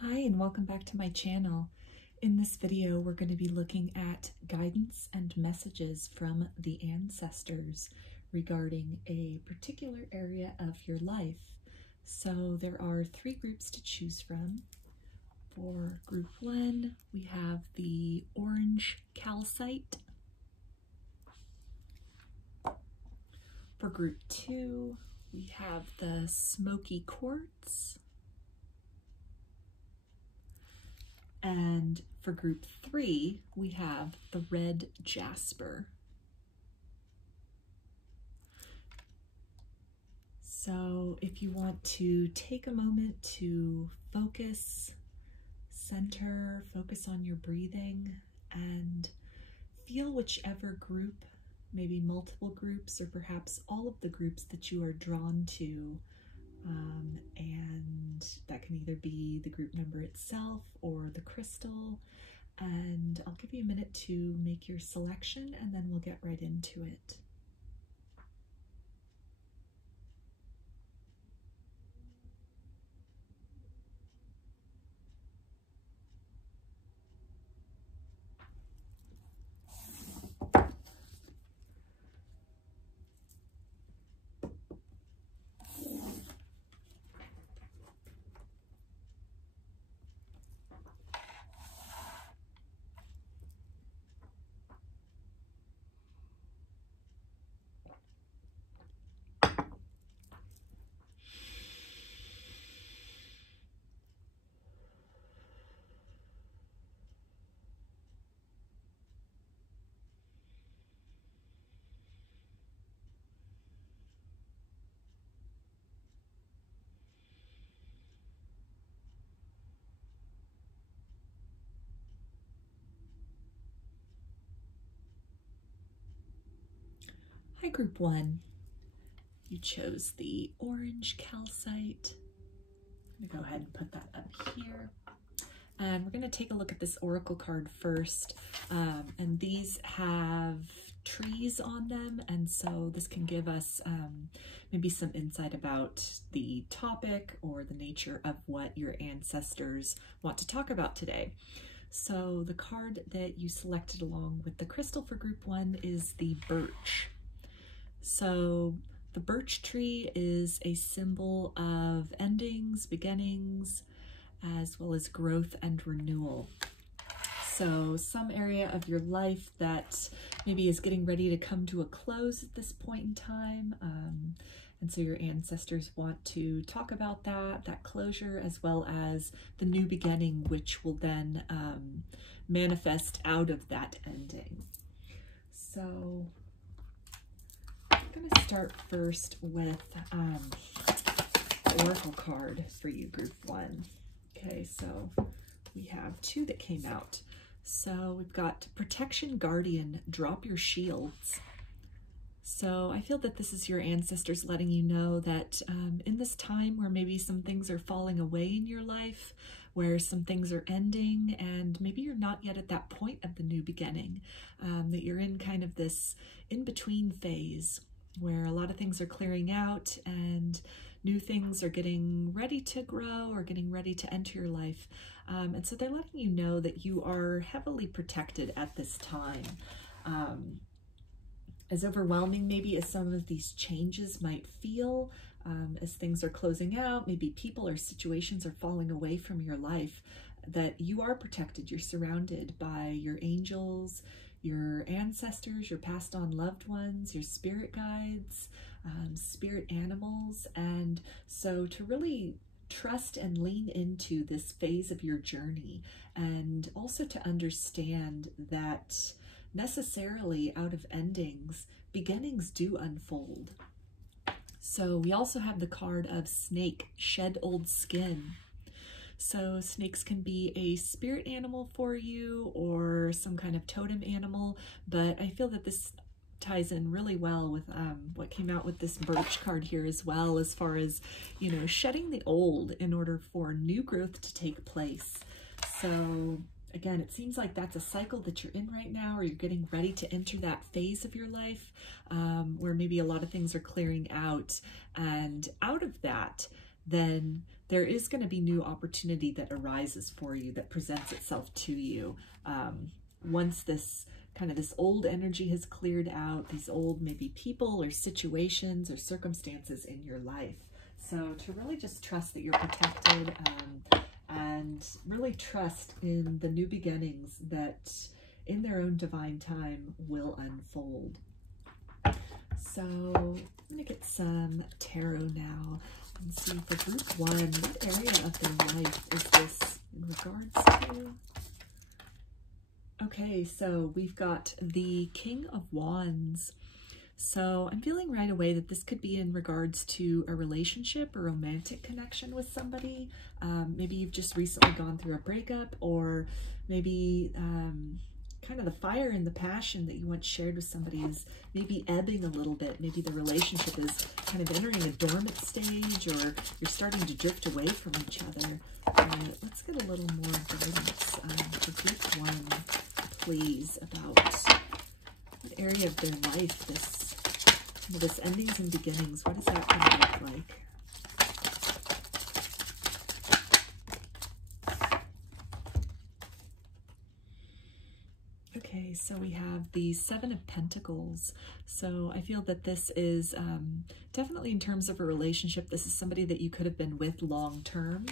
Hi and welcome back to my channel. In this video we're going to be looking at guidance and messages from the ancestors regarding a particular area of your life. So there are three groups to choose from. For group 1 we have the orange calcite. For group 2 we have the smoky quartz. And for group 3, we have the red Jasper. So if you want to take a moment to focus, center, focus on your breathing, and feel whichever group, maybe multiple groups, or perhaps all of the groups that you are drawn to. And that can either be the group number itself or the crystal. And I'll give you a minute to make your selection and then we'll get right into it. Hi, group 1. You chose the orange calcite. I'm going to go ahead and put that up here. And we're going to take a look at this oracle card first. And these have trees on them, and so this can give us maybe some insight about the topic or the nature of what your ancestors want to talk about today. So the card that you selected along with the crystal for group 1 is the birch. So the birch tree is a symbol of endings, beginnings, as well as growth and renewal. So some area of your life that maybe is getting ready to come to a close at this point in time. And so your ancestors want to talk about that closure, as well as the new beginning, which will then manifest out of that ending. So I'm going to start first with the oracle card for you, group 1. Okay, so we have 2 that came out. So we've got Protection Guardian, drop your shields. So I feel that this is your ancestors letting you know that in this time where maybe some things are falling away in your life, where some things are ending, and maybe you're not yet at that point of the new beginning, that you're in kind of this in-between phase where a lot of things are clearing out and new things are getting ready to grow or getting ready to enter your life. And so they're letting you know that you are heavily protected at this time. As overwhelming maybe as some of these changes might feel, as things are closing out, maybe people or situations are falling away from your life, that you are protected. You're surrounded by your angels, your ancestors, your passed on loved ones, your spirit guides, spirit animals. And so to really trust and lean into this phase of your journey, and also to understand that necessarily out of endings, beginnings do unfold. So we also have the card of snake, shed old skin. So snakes can be a spirit animal for you or some kind of totem animal, but I feel that this ties in really well with what came out with this birch card here as well, as far as, you know, shedding the old in order for new growth to take place. So again, it seems like that's a cycle that you're in right now, or you're getting ready to enter that phase of your life where maybe a lot of things are clearing out, and out of that then there is going to be new opportunity that arises for you, that presents itself to you. Once this old energy has cleared out, these old maybe people or situations or circumstances in your life. So to really just trust that you're protected, and really trust in the new beginnings that in their own divine time will unfold. So I'm going to get some tarot now and see for group 1, what area of their life is this in regards to? Okay, so we've got the King of Wands. So I'm feeling right away that this could be in regards to a relationship or romantic connection with somebody. Maybe you've just recently gone through a breakup, or maybe kind of the fire and the passion that you once shared with somebody is maybe ebbing a little bit. Maybe the relationship is kind of entering a dormant stage, or you're starting to drift away from each other. Let's get a little more guidance for group 1, please, about what area of their life this endings and beginnings, what is that going to look like? Okay, so we have the 7 of Pentacles. So I feel that this is definitely, in terms of a relationship, this is somebody that you could have been with long term,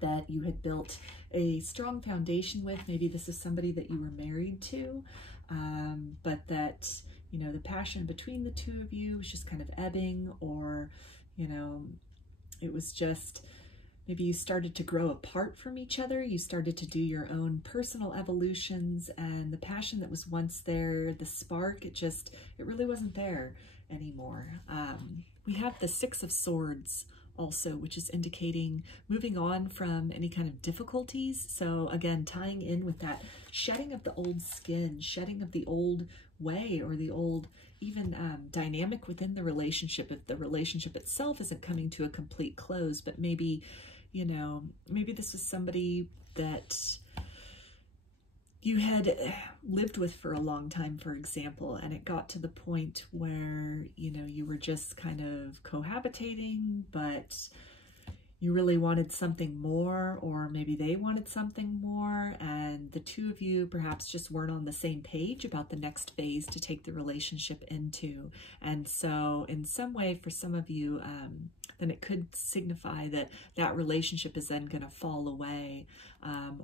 that you had built a strong foundation with. Maybe this is somebody that you were married to, but that, you know, the passion between the two of you was just kind of ebbing, or, you know, it was just, maybe you started to grow apart from each other. You started to do your own personal evolutions, and the passion that was once there, the spark, it really wasn't there anymore. We have the 6 of Swords also, which is indicating moving on from any kind of difficulties. So again, tying in with that shedding of the old skin, shedding of the old way, or the old even dynamic within the relationship. If the relationship itself isn't coming to a complete close, but maybe, you know, maybe this is somebody that you had lived with for a long time, for example, and it got to the point where, you know, you were just kind of cohabitating, but you really wanted something more, or maybe they wanted something more, and the two of you perhaps just weren't on the same page about the next phase to take the relationship into. And so in some way, for some of you, then it could signify that that relationship is then going to fall away,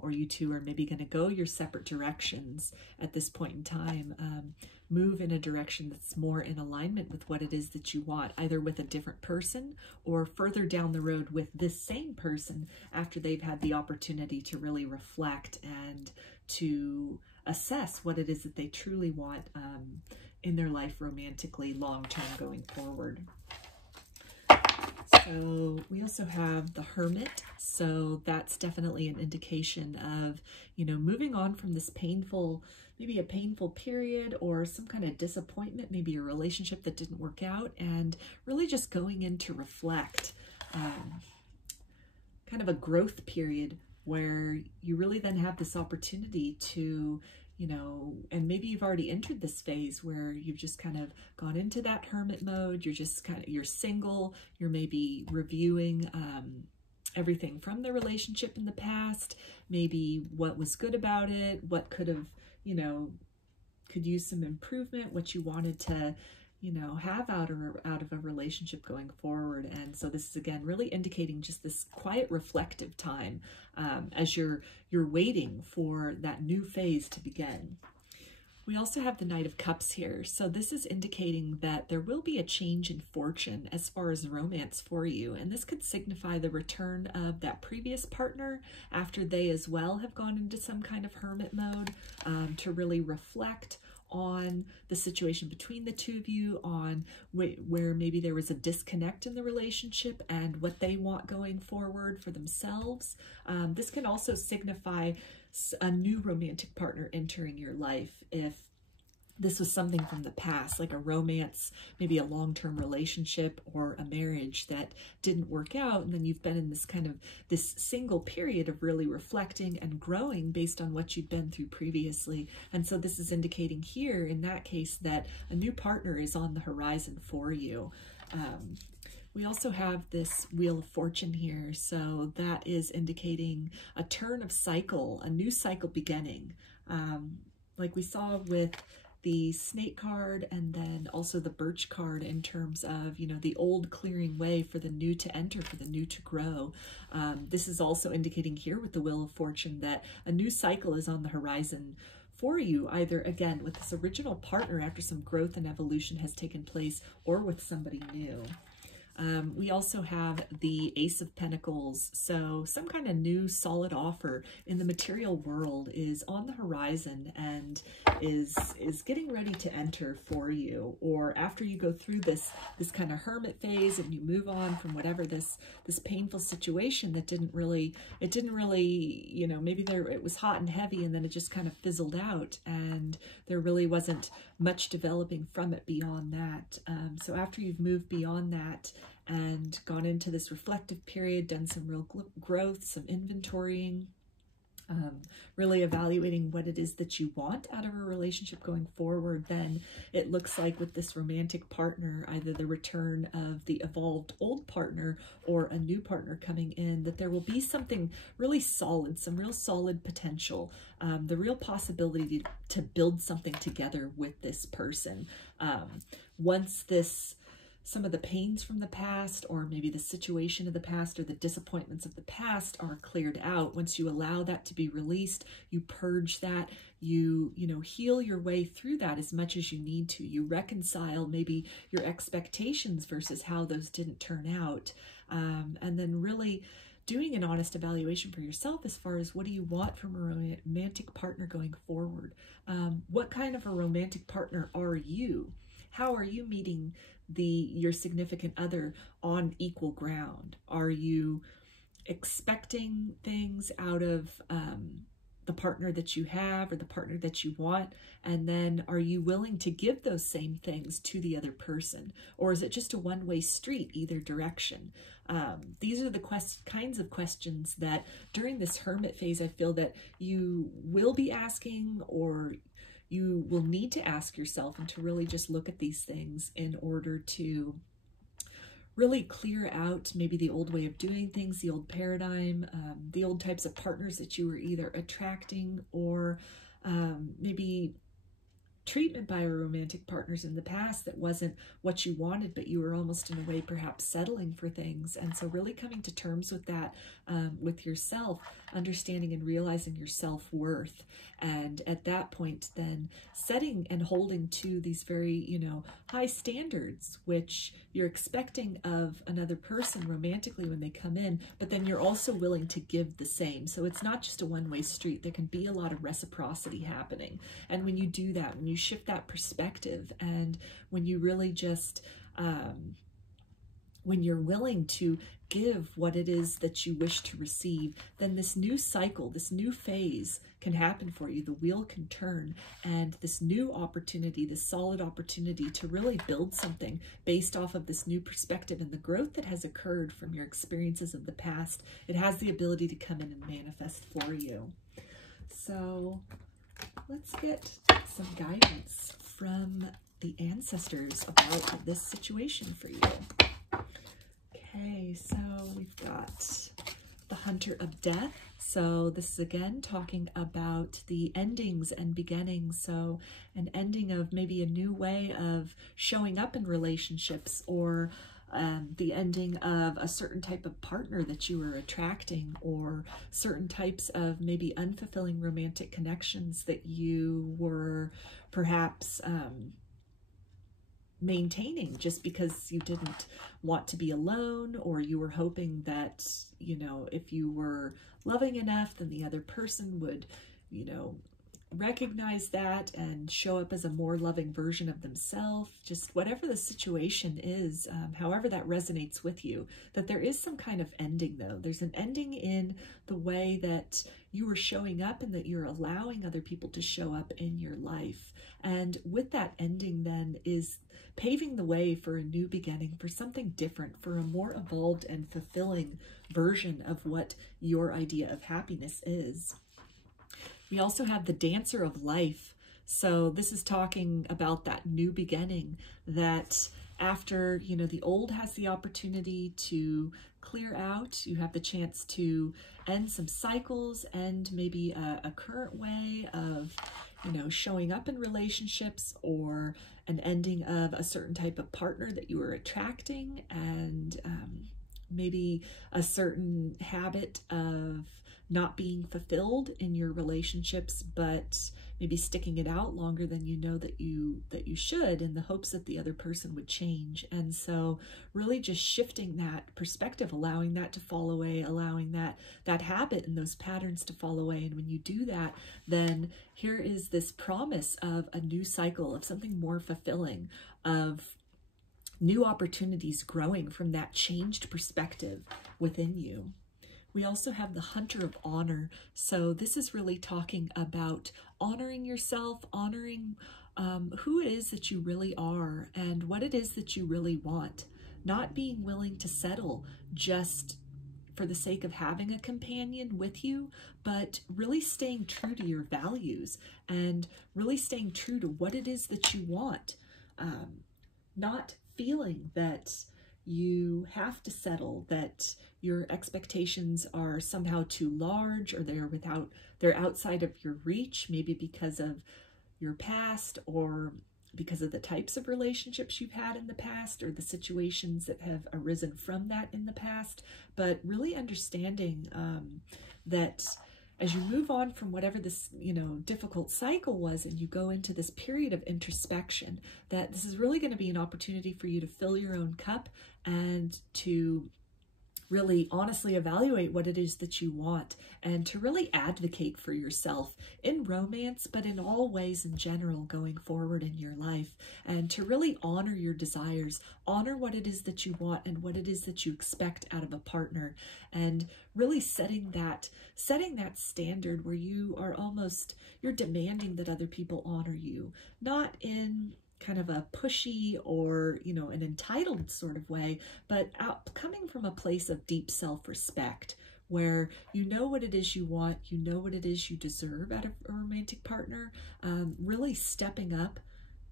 or you two are maybe going to go your separate directions at this point in time. Move in a direction that's more in alignment with what it is that you want, either with a different person or further down the road with this same person, after they've had the opportunity to really reflect and to assess what it is that they truly want in their life romantically, long-term, going forward. So we also have the Hermit. So that's definitely an indication of, you know, moving on from this painful, maybe a painful period or some kind of disappointment, maybe a relationship that didn't work out, and really just going in to reflect, kind of a growth period where you really then have this opportunity to, you know, and maybe you've already entered this phase where you've just kind of gone into that hermit mode. You're just kind of, you're single, you're maybe reviewing everything from the relationship in the past, maybe what was good about it, what could have, you know, could use some improvement, what you wanted to, you know, have out of a relationship going forward. And so this is, again, really indicating just this quiet reflective time as you're waiting for that new phase to begin. We also have the Knight of Cups here. So this is indicating that there will be a change in fortune as far as romance for you. And this could signify the return of that previous partner after they as well have gone into some kind of hermit mode, to really reflect on the situation between the two of you, on where maybe there was a disconnect in the relationship and what they want going forward for themselves. This can also signify a new romantic partner entering your life if this was something from the past, like a romance, maybe a long-term relationship or a marriage that didn't work out, and then you've been in this kind of this single period of really reflecting and growing based on what you've been through previously. And so this is indicating here in that case that a new partner is on the horizon for you. We also have this Wheel of Fortune here, so that is indicating a turn of cycle, a new cycle beginning. Like we saw with the Snake card and then also the Birch card in terms of, you know, the old clearing way for the new to enter, for the new to grow. This is also indicating here with the Wheel of Fortune that a new cycle is on the horizon for you, either again with this original partner after some growth and evolution has taken place, or with somebody new. We also have the Ace of Pentacles, so some kind of new solid offer in the material world is on the horizon and is getting ready to enter for you, or after you go through this kind of hermit phase and you move on from whatever this painful situation that didn't really, you know, maybe it was hot and heavy and then it just kind of fizzled out and there really wasn't much developing from it beyond that. So after you've moved beyond that and gone into this reflective period, done some real growth, some inventorying, really evaluating what it is that you want out of a relationship going forward, then it looks like with this romantic partner, either the return of the evolved old partner or a new partner coming in, that there will be something really solid, some real solid potential, the real possibility to build something together with this person. Once some of the pains from the past, or maybe the situation of the past or the disappointments of the past are cleared out, once you allow that to be released, you purge that, you know, heal your way through that as much as you need to. You reconcile maybe your expectations versus how those didn't turn out. And then really doing an honest evaluation for yourself as far as what do you want from a romantic partner going forward? What kind of a romantic partner are you? How are you meeting your significant other on equal ground? Are you expecting things out of the partner that you have or the partner that you want? And then are you willing to give those same things to the other person? Or is it just a one-way street either direction? These are the kinds of questions that during this hermit phase, I feel that you will be asking, or you will need to ask yourself, and to really just look at these things in order to really clear out maybe the old way of doing things, the old paradigm, the old types of partners that you were either attracting, or maybe treatment by romantic partners in the past that wasn't what you wanted, but you were almost in a way perhaps settling for things. And so really coming to terms with that, with yourself, understanding and realizing your self-worth. And at that point, then setting and holding to these very, you know, high standards, which you're expecting of another person romantically when they come in, but then you're also willing to give the same. So it's not just a one-way street. There can be a lot of reciprocity happening. And when you do that, when you shift that perspective, and when you really just, when you're willing to give what it is that you wish to receive, then this new cycle, this new phase can happen for you. The wheel can turn, and this new opportunity, this solid opportunity to really build something based off of this new perspective and the growth that has occurred from your experiences of the past, it has the ability to come in and manifest for you. So let's get some guidance from the ancestors about this situation for you. Okay, so we've got the Hunter of Death. So this is again talking about the endings and beginnings. So an ending of maybe a new way of showing up in relationships, or the ending of a certain type of partner that you were attracting, or certain types of maybe unfulfilling romantic connections that you were perhaps maintaining just because you didn't want to be alone, or you were hoping that, you know, if you were loving enough, then the other person would, you know, recognize that and show up as a more loving version of themselves. Just whatever the situation is, however that resonates with you, that there is some kind of ending though. There's an ending in the way that you were showing up and that you're allowing other people to show up in your life. And with that ending then is paving the way for a new beginning, for something different, for a more evolved and fulfilling version of what your idea of happiness is. We also have the Dancer of Life. So this is talking about that new beginning, that after, you know, the old has the opportunity to clear out, you have the chance to end some cycles, and maybe a current way of, you know, showing up in relationships, or an ending of a certain type of partner that you were attracting, and maybe a certain habit of not being fulfilled in your relationships, but maybe sticking it out longer than you know that you should, in the hopes that the other person would change. And so really just shifting that perspective, allowing that to fall away, allowing that habit and those patterns to fall away. And when you do that, then here is this promise of a new cycle, of something more fulfilling, of new opportunities growing from that changed perspective within you. We also have the Hunter of Honor. So this is really talking about honoring yourself, honoring who it is that you really are and what it is that you really want. Not being willing to settle just for the sake of having a companion with you, but really staying true to your values and really staying true to what it is that you want. Not feeling that you have to settle, that your expectations are somehow too large, or they're outside of your reach, maybe because of your past, or because of the types of relationships you've had in the past, or the situations that have arisen from that in the past. But really understanding that as you move on from whatever this, you know, difficult cycle was, and you go into this period of introspection, that this is really going to be an opportunity for you to fill your own cup and to really honestly evaluate what it is that you want, and to really advocate for yourself in romance, but in all ways in general going forward in your life, and to really honor your desires, honor what it is that you want and what it is that you expect out of a partner, and really setting that standard where you're demanding that other people honor you, not in kind of a pushy or, you know, an entitled sort of way, but coming from a place of deep self-respect, where you know what it is you want, you know what it is you deserve out of a romantic partner, really stepping up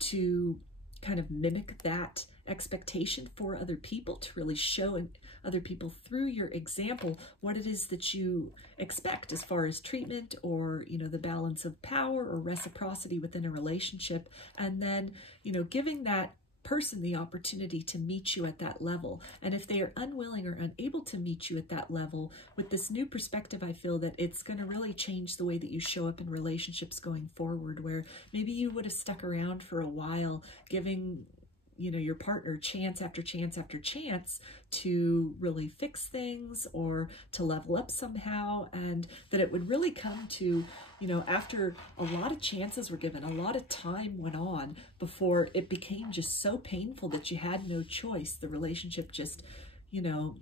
to kind of mimic that expectation for other people, to really show other people through your example what it is that you expect as far as treatment, or, you know, the balance of power or reciprocity within a relationship. And then, you know, giving that person the opportunity to meet you at that level. And if they are unwilling or unable to meet you at that level, with this new perspective, I feel that it's going to really change the way that you show up in relationships going forward, where maybe you would have stuck around for a while, giving, you know, your partner chance after chance after chance to really fix things or to level up somehow, and that it would really come to, you know, after a lot of chances were given, a lot of time went on before it became just so painful that you had no choice. The relationship just, you know,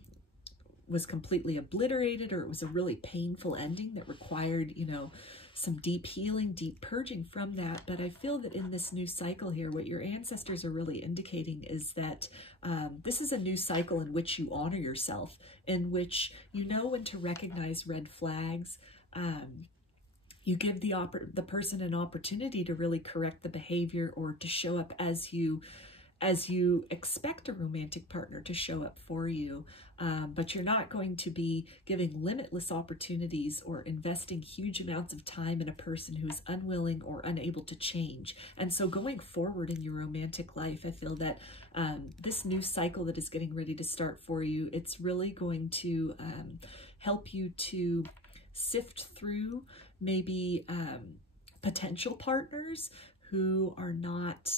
was completely obliterated, or it was a really painful ending that required, you know, some deep healing, deep purging from that. But I feel that in this new cycle here, what your ancestors are really indicating is that this is a new cycle in which you honor yourself, in which you know when to recognize red flags. You give the person an opportunity to really correct the behavior, or to show up as you expect a romantic partner to show up for you. But you're not going to be giving limitless opportunities or investing huge amounts of time in a person who is unwilling or unable to change. And so going forward in your romantic life, I feel that this new cycle that is getting ready to start for you, it's really going to help you to sift through maybe potential partners who are not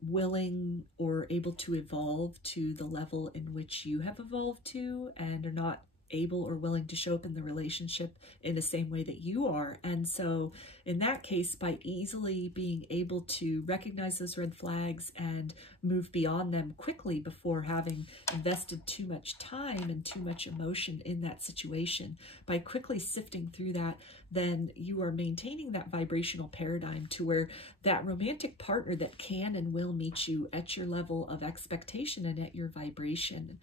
willing or able to evolve to the level in which you have evolved to, and are not able or willing to show up in the relationship in the same way that you are. And so in that case, by easily being able to recognize those red flags and move beyond them quickly before having invested too much time and too much emotion in that situation, by quickly sifting through that, then you are maintaining that vibrational paradigm to where that romantic partner that can and will meet you at your level of expectation and at your vibration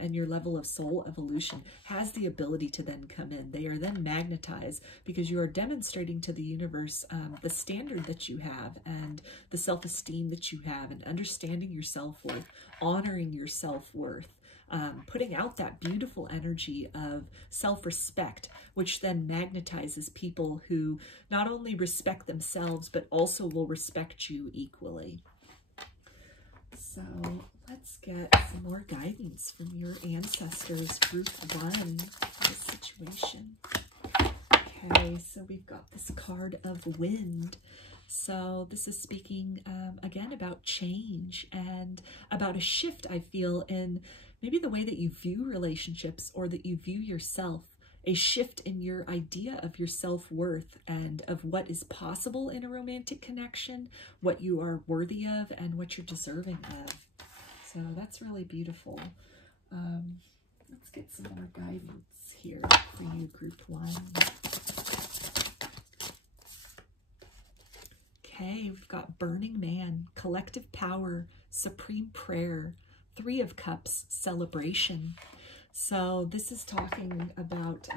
and your level of soul evolution, has the ability to then come in. They are then magnetized because you are demonstrating to the universe the standard that you have and the self-esteem that you have, and understanding your self-worth, honoring your self-worth. Putting out that beautiful energy of self-respect, which then magnetizes people who not only respect themselves, but also will respect you equally. So let's get some more guidance from your ancestors, group 1, in this situation. Okay, so we've got this card of wind. So this is speaking, again, about change and about a shift, I feel, in maybe the way that you view relationships or that you view yourself, a shift in your idea of your self-worth and of what is possible in a romantic connection, what you are worthy of, and what you're deserving of. So that's really beautiful. Let's get some more guidance here for you, group 1. Okay, we've got Burning Man, Collective Power, Supreme Prayer, 3 of Cups, Celebration. So this is talking about,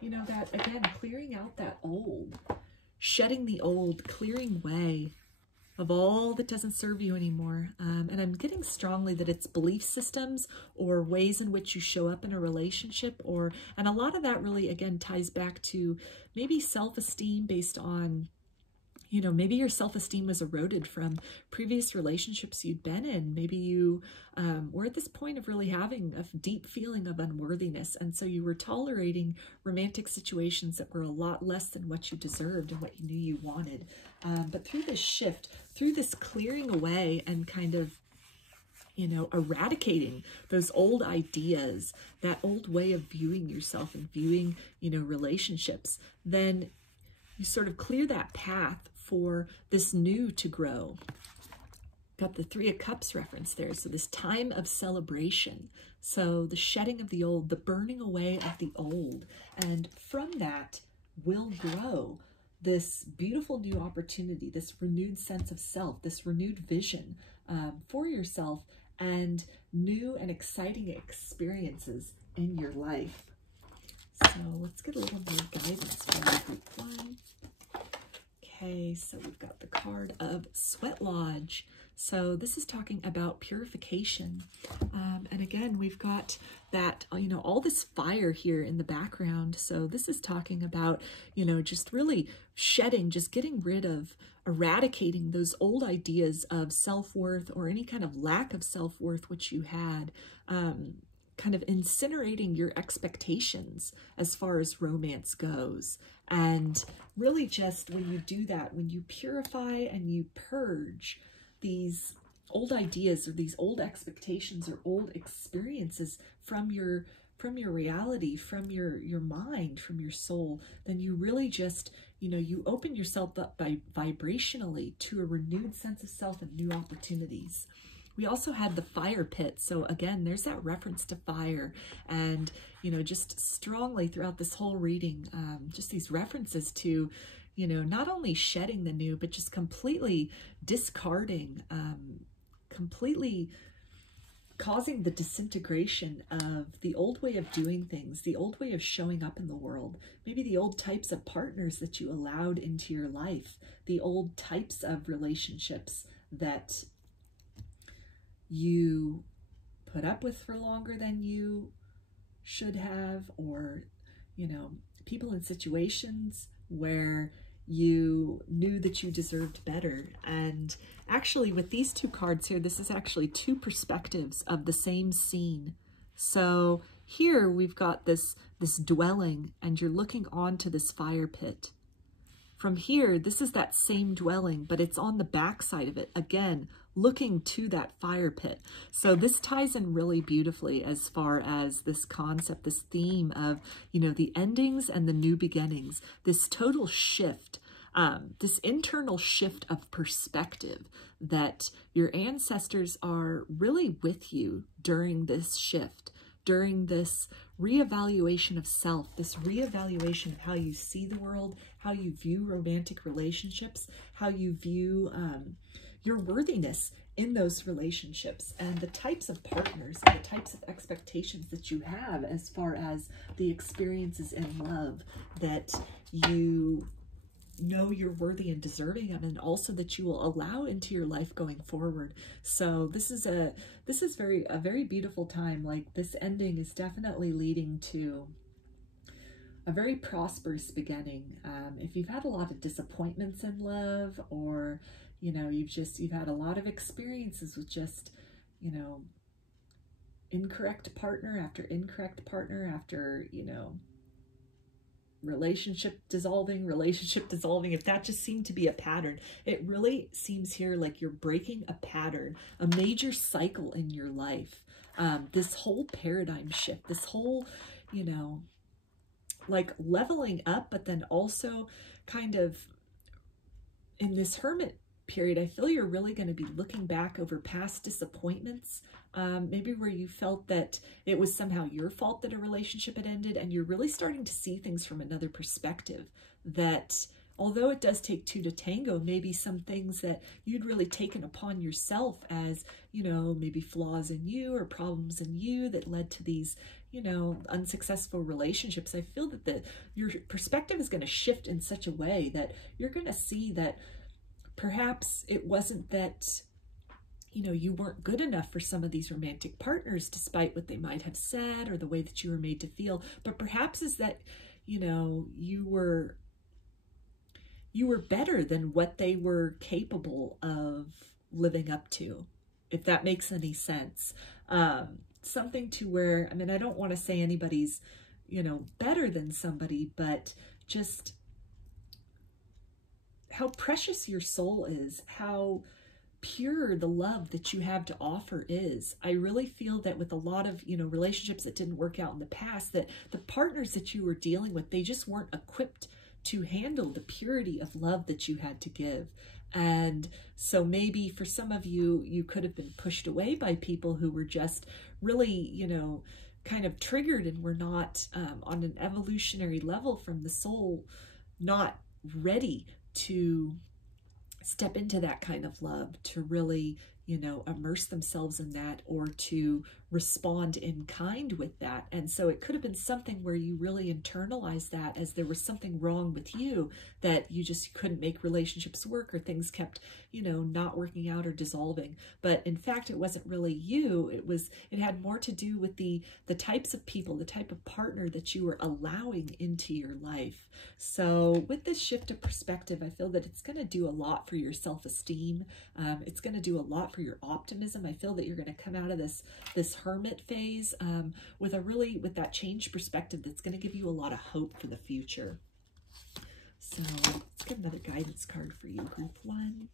you know, that, again, clearing out that old, shedding the old, clearing way of all that doesn't serve you anymore. And I'm getting strongly that it's belief systems or ways in which you show up in a relationship, and a lot of that really, again, ties back to maybe self-esteem based on, you know, maybe your self-esteem was eroded from previous relationships you'd been in. Maybe you were at this point of really having a deep feeling of unworthiness. And so you were tolerating romantic situations that were a lot less than what you deserved and what you knew you wanted. But through this shift, through this clearing away and kind of, you know, eradicating those old ideas, that old way of viewing yourself and viewing, you know, relationships, then you sort of clear that path for this new to grow. Got the 3 of Cups reference there. So this time of celebration. So the shedding of the old, the burning away of the old. And from that will grow this beautiful new opportunity, this renewed sense of self, this renewed vision for yourself, and new and exciting experiences in your life. So let's get a little more guidance from group 1. Okay, so we've got the card of Sweat Lodge. So this is talking about purification. And again, we've got that, you know, all this fire here in the background. So this is talking about, you know, just really shedding, just getting rid of, eradicating those old ideas of self-worth or any kind of lack of self-worth which you had. Kind of incinerating your expectations as far as romance goes. And really just when you do that, when you purify and you purge these old ideas or these old expectations or old experiences from your reality, from your mind, from your soul, then you really just, you know, you open yourself up by vibrationally to a renewed sense of self and new opportunities. We also had the fire pit. So again, there's that reference to fire, and, you know, just strongly throughout this whole reading, just these references to, you know, not only shedding the new, but just completely discarding, completely causing the disintegration of the old way of doing things, the old way of showing up in the world, maybe the old types of partners that you allowed into your life, the old types of relationships that you put up with for longer than you should have, or, you know, people in situations where you knew that you deserved better. And actually with these 2 cards here, this is actually 2 perspectives of the same scene. So here we've got this dwelling, and you're looking onto this fire pit. From here, this is that same dwelling, but it's on the back side of it, again, looking to that fire pit. So this ties in really beautifully as far as this concept, this theme of, you know, the endings and the new beginnings, this total shift, this internal shift of perspective that your ancestors are really with you during this shift, during this reevaluation of self, this reevaluation of how you see the world, how you view romantic relationships, how you view your worthiness in those relationships and the types of partners and the types of expectations that you have as far as the experiences in love that you know you're worthy and deserving of, and also that you will allow into your life going forward. So this is a very beautiful time. Like, this ending is definitely leading to a very prosperous beginning. If you've had a lot of disappointments in love, or you've had a lot of experiences with just, incorrect partner after incorrect partner after, relationship dissolving, if that just seemed to be a pattern, it really seems here like you're breaking a pattern, a major cycle in your life. This whole paradigm shift, this whole, like leveling up, but then also kind of in this hermit period, I feel you're really going to be looking back over past disappointments, maybe where you felt that it was somehow your fault that a relationship had ended, and you're really starting to see things from another perspective, that although it does take two to tango, maybe some things that you'd really taken upon yourself as, maybe flaws in you or problems in you that led to these, unsuccessful relationships. I feel that your perspective is going to shift in such a way that you're going to see that perhaps it wasn't that, you weren't good enough for some of these romantic partners, despite what they might have said or the way that you were made to feel, but perhaps is that, you were better than what they were capable of living up to, if that makes any sense. Something to where, I mean, I don't want to say anybody's, better than somebody, but just how precious your soul is, how pure the love that you have to offer is. I really feel that with a lot of, relationships that didn't work out in the past, that the partners that you were dealing with, they just weren't equipped to handle the purity of love that you had to give. And so maybe for some of you, you could have been pushed away by people who were just really, kind of triggered and were not on an evolutionary level from the soul, not ready to step into that kind of love, to really, immerse themselves in that, or to respond in kind with that. And so it could have been something where you really internalized that as there was something wrong with you, that you just couldn't make relationships work, or things kept, not working out or dissolving. But in fact, it wasn't really you. It had more to do with the types of people, the type of partner that you were allowing into your life. So with this shift of perspective, I feel that it's going to do a lot for your self-esteem. It's going to do a lot for your optimism. I feel that you're going to come out of this hermit phase with that changed perspective that's going to give you a lot of hope for the future. So let's get another guidance card for you, group 1.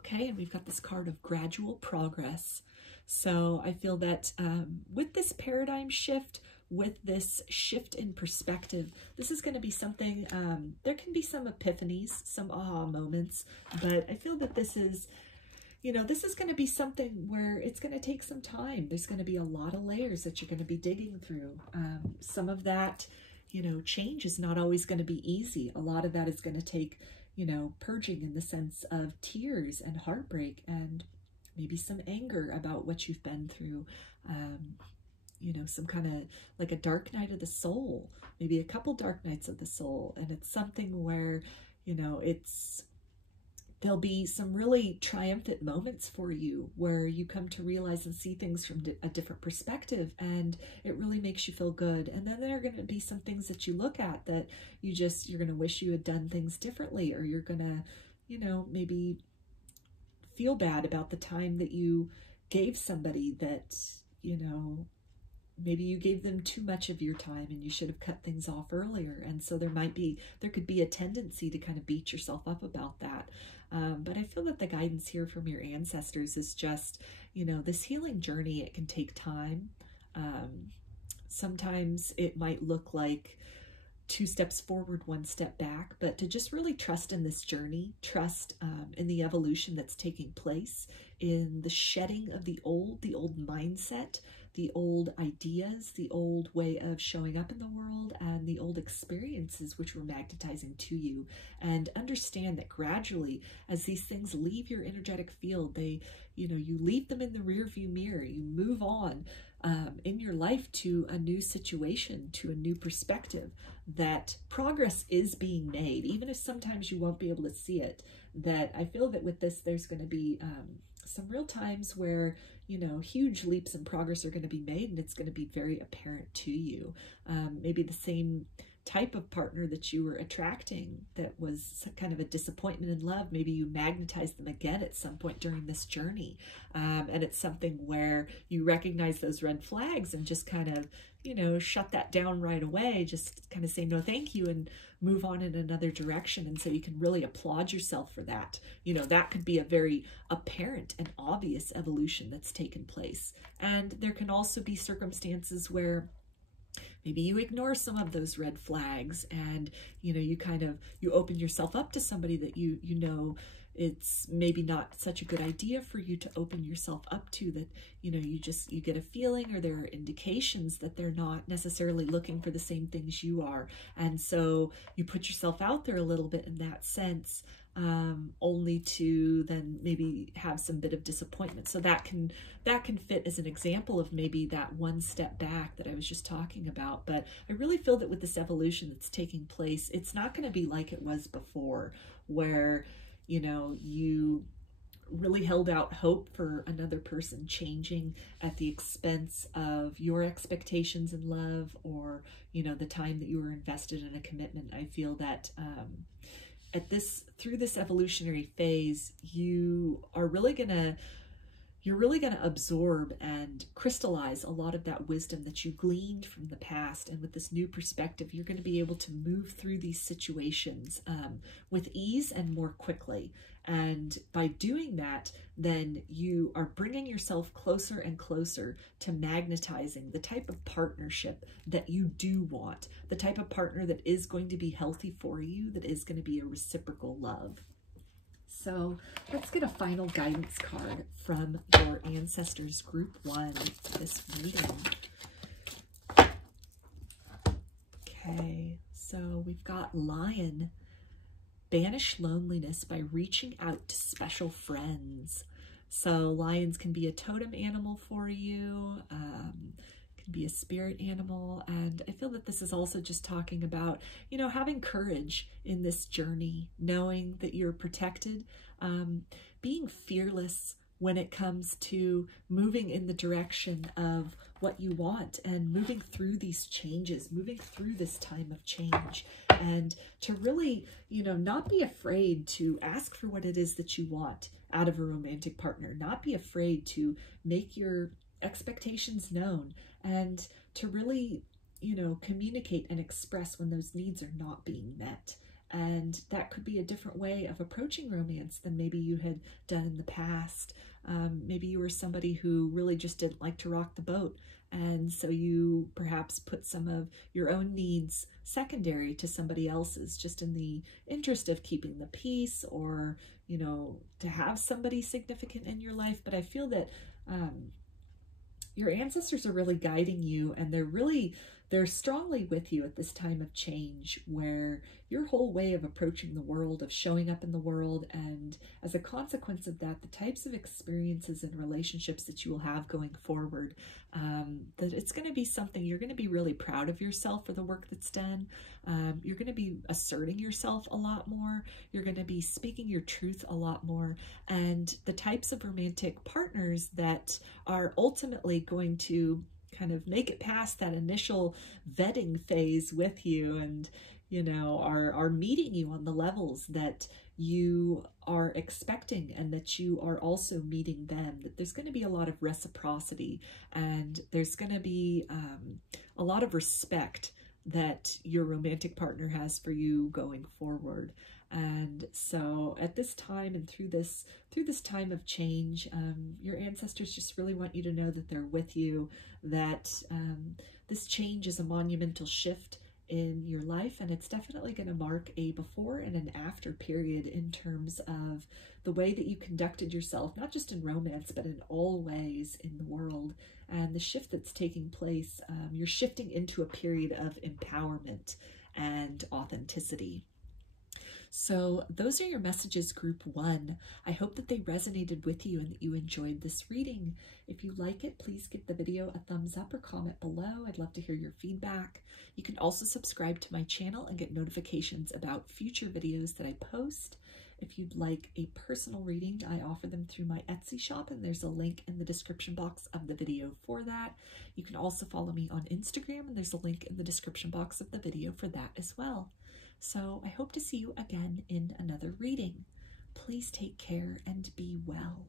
Okay, and we've got this card of gradual progress. So I feel that with this paradigm shift, with this shift in perspective, this is going to be something, there can be some epiphanies, some aha moments, but I feel that this is, this is going to be something where it's going to take some time. There's going to be a lot of layers that you're going to be digging through. Some of that, change is not always going to be easy. A lot of that is going to take, purging in the sense of tears and heartbreak and maybe some anger about what you've been through. Some kind of like a dark night of the soul, maybe a couple dark nights of the soul. And it's something where, there'll be some really triumphant moments for you where you come to realize and see things from a different perspective, and it really makes you feel good. And then there are going to be some things that you look at that you're going to wish you had done things differently, or you're going to, maybe feel bad about the time that you gave somebody that, maybe you gave them too much of your time and you should have cut things off earlier. And so there could be a tendency to kind of beat yourself up about that. But I feel that the guidance here from your ancestors is just, this healing journey, it can take time. Sometimes it might look like 2 steps forward, 1 step back, but to just really trust in this journey, trust in the evolution that's taking place, in the shedding of the old mindset, the old ideas, the old way of showing up in the world, and the old experiences which were magnetizing to you. And understand that gradually, as these things leave your energetic field, they, you know, you leave them in the rearview mirror, you move on in your life to a new situation, to a new perspective, that progress is being made, even if sometimes you won't be able to see it. That I feel that with this, there's going to be some real times where, you know, huge leaps in progress are going to be made, and it's going to be very apparent to you. Maybe the same type of partner that you were attracting that was kind of a disappointment in love, maybe you magnetize them again at some point during this journey. And it's something where you recognize those red flags and just kind of, you know, shut that down right away, just kind of say no thank you and move on in another direction. And so you can really applaud yourself for that. You know, that could be a very apparent and obvious evolution that's taken place. And there can also be circumstances where maybe you ignore some of those red flags, and, you know, you open yourself up to somebody that you know it's maybe not such a good idea for you to open yourself up to, that, you know, you get a feeling, or there are indications that they're not necessarily looking for the same things you are. And so you put yourself out there a little bit in that sense, only to then maybe have some bit of disappointment. So that can fit as an example of maybe that one step back that I was just talking about. But I really feel that with this evolution that's taking place, it's not going to be like it was before, where, you know, you really held out hope for another person changing at the expense of your expectations in love, or, you know, the time that you were invested in a commitment. I feel that through this evolutionary phase, you're really gonna absorb and crystallize a lot of that wisdom that you gleaned from the past. And with this new perspective, you're going to be able to move through these situations with ease and more quickly. And by doing that, then you are bringing yourself closer and closer to magnetizing the type of partnership that you do want, the type of partner that is going to be healthy for you, that is going to be a reciprocal love. So let's get a final guidance card from your ancestors, group 1, for this reading. Okay, so we've got Lion. Banish loneliness by reaching out to special friends. So lions can be a totem animal for you, can be a spirit animal. And I feel that this is also just talking about, you know, having courage in this journey, knowing that you're protected, being fearless when it comes to moving in the direction of what you want, and moving through these changes, moving through this time of change, and to really, you know, not be afraid to ask for what it is that you want out of a romantic partner, not be afraid to make your expectations known, and to really, you know, communicate and express when those needs are not being met. And that could be a different way of approaching romance than maybe you had done in the past. Maybe you were somebody who really just didn't like to rock the boat, and so you perhaps put some of your own needs secondary to somebody else's, just in the interest of keeping the peace, or, you know, to have somebody significant in your life. But I feel that your ancestors are really guiding you, and they're strongly with you at this time of change, where your whole way of approaching the world, of showing up in the world, and as a consequence of that, the types of experiences and relationships that you will have going forward, that it's going to be something you're going to be really proud of yourself for the work that's done. You're going to be asserting yourself a lot more. You're going to be speaking your truth a lot more. And the types of romantic partners that are ultimately going to kind of make it past that initial vetting phase with you, and, you know, are meeting you on the levels that you are expecting, and that you are also meeting them, that there's going to be a lot of reciprocity, and there's going to be a lot of respect that your romantic partner has for you going forward. And so at this time, and through this time of change, your ancestors just really want you to know that they're with you, that this change is a monumental shift, in your life, and it's definitely going to mark a before and an after period in terms of the way that you conducted yourself, not just in romance, but in all ways in the world, and the shift that's taking place. You're shifting into a period of empowerment and authenticity. So those are your messages, group 1. I hope that they resonated with you and that you enjoyed this reading. If you like it, please give the video a thumbs up or comment below. I'd love to hear your feedback. You can also subscribe to my channel and get notifications about future videos that I post. If you'd like a personal reading, I offer them through my Etsy shop, and there's a link in the description box of the video for that. You can also follow me on Instagram, and there's a link in the description box of the video for that as well. So I hope to see you again in another reading. Please take care and be well.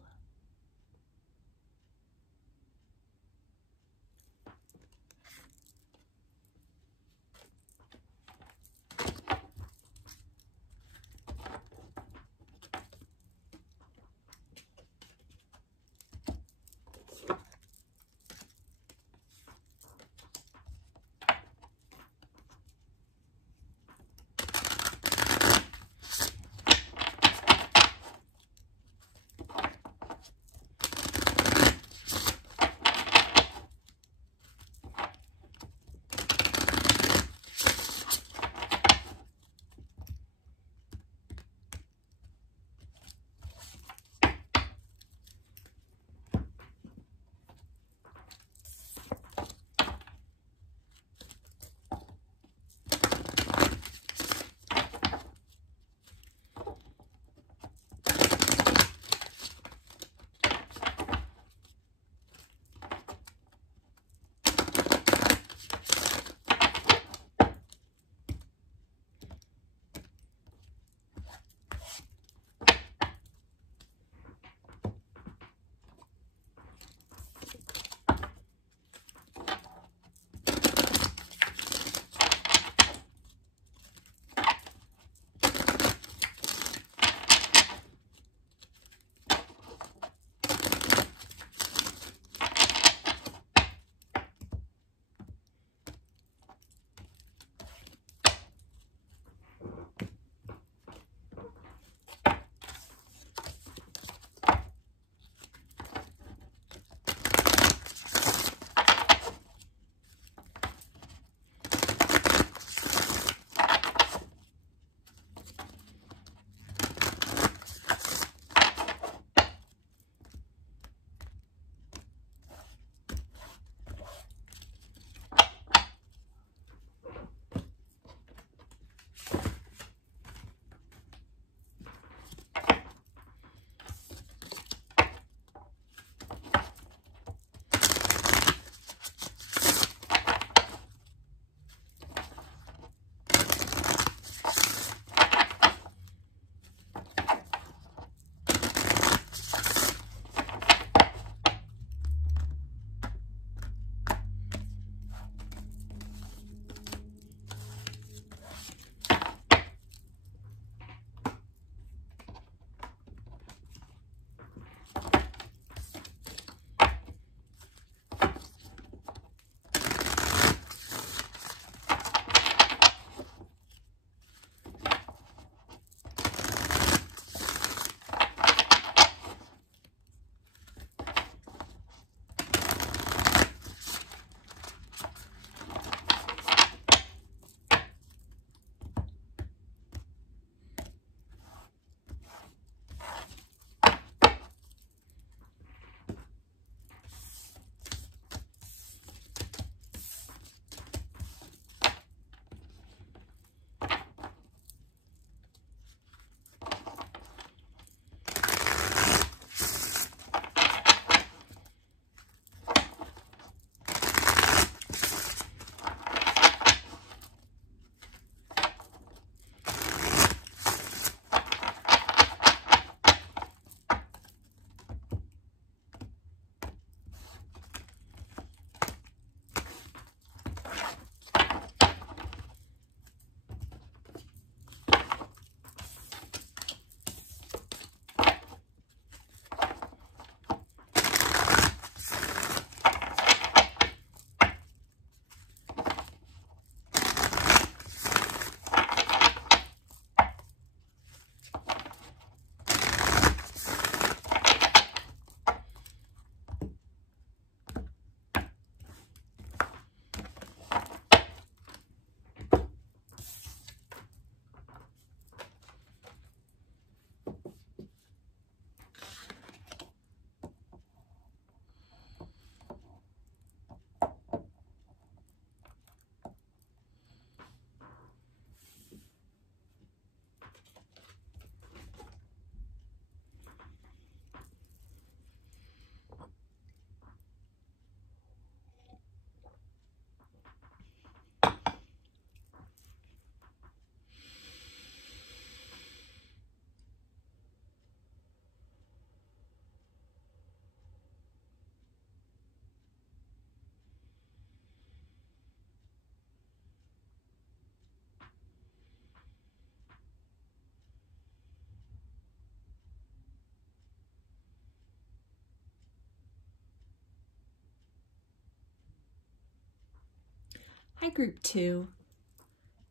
Hi, group 2.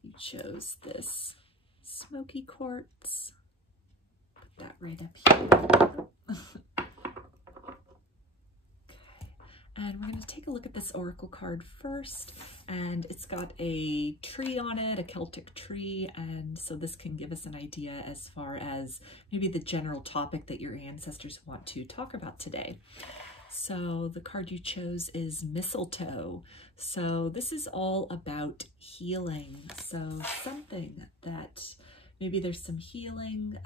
You chose this Smoky Quartz. Put that right up here. And we're going to take a look at this oracle card first, and it's got a tree on it, a Celtic tree, and so this can give us an idea as far as maybe the general topic that your ancestors want to talk about today. So the card you chose is Mistletoe. So this is all about healing. So something that maybe there's some healing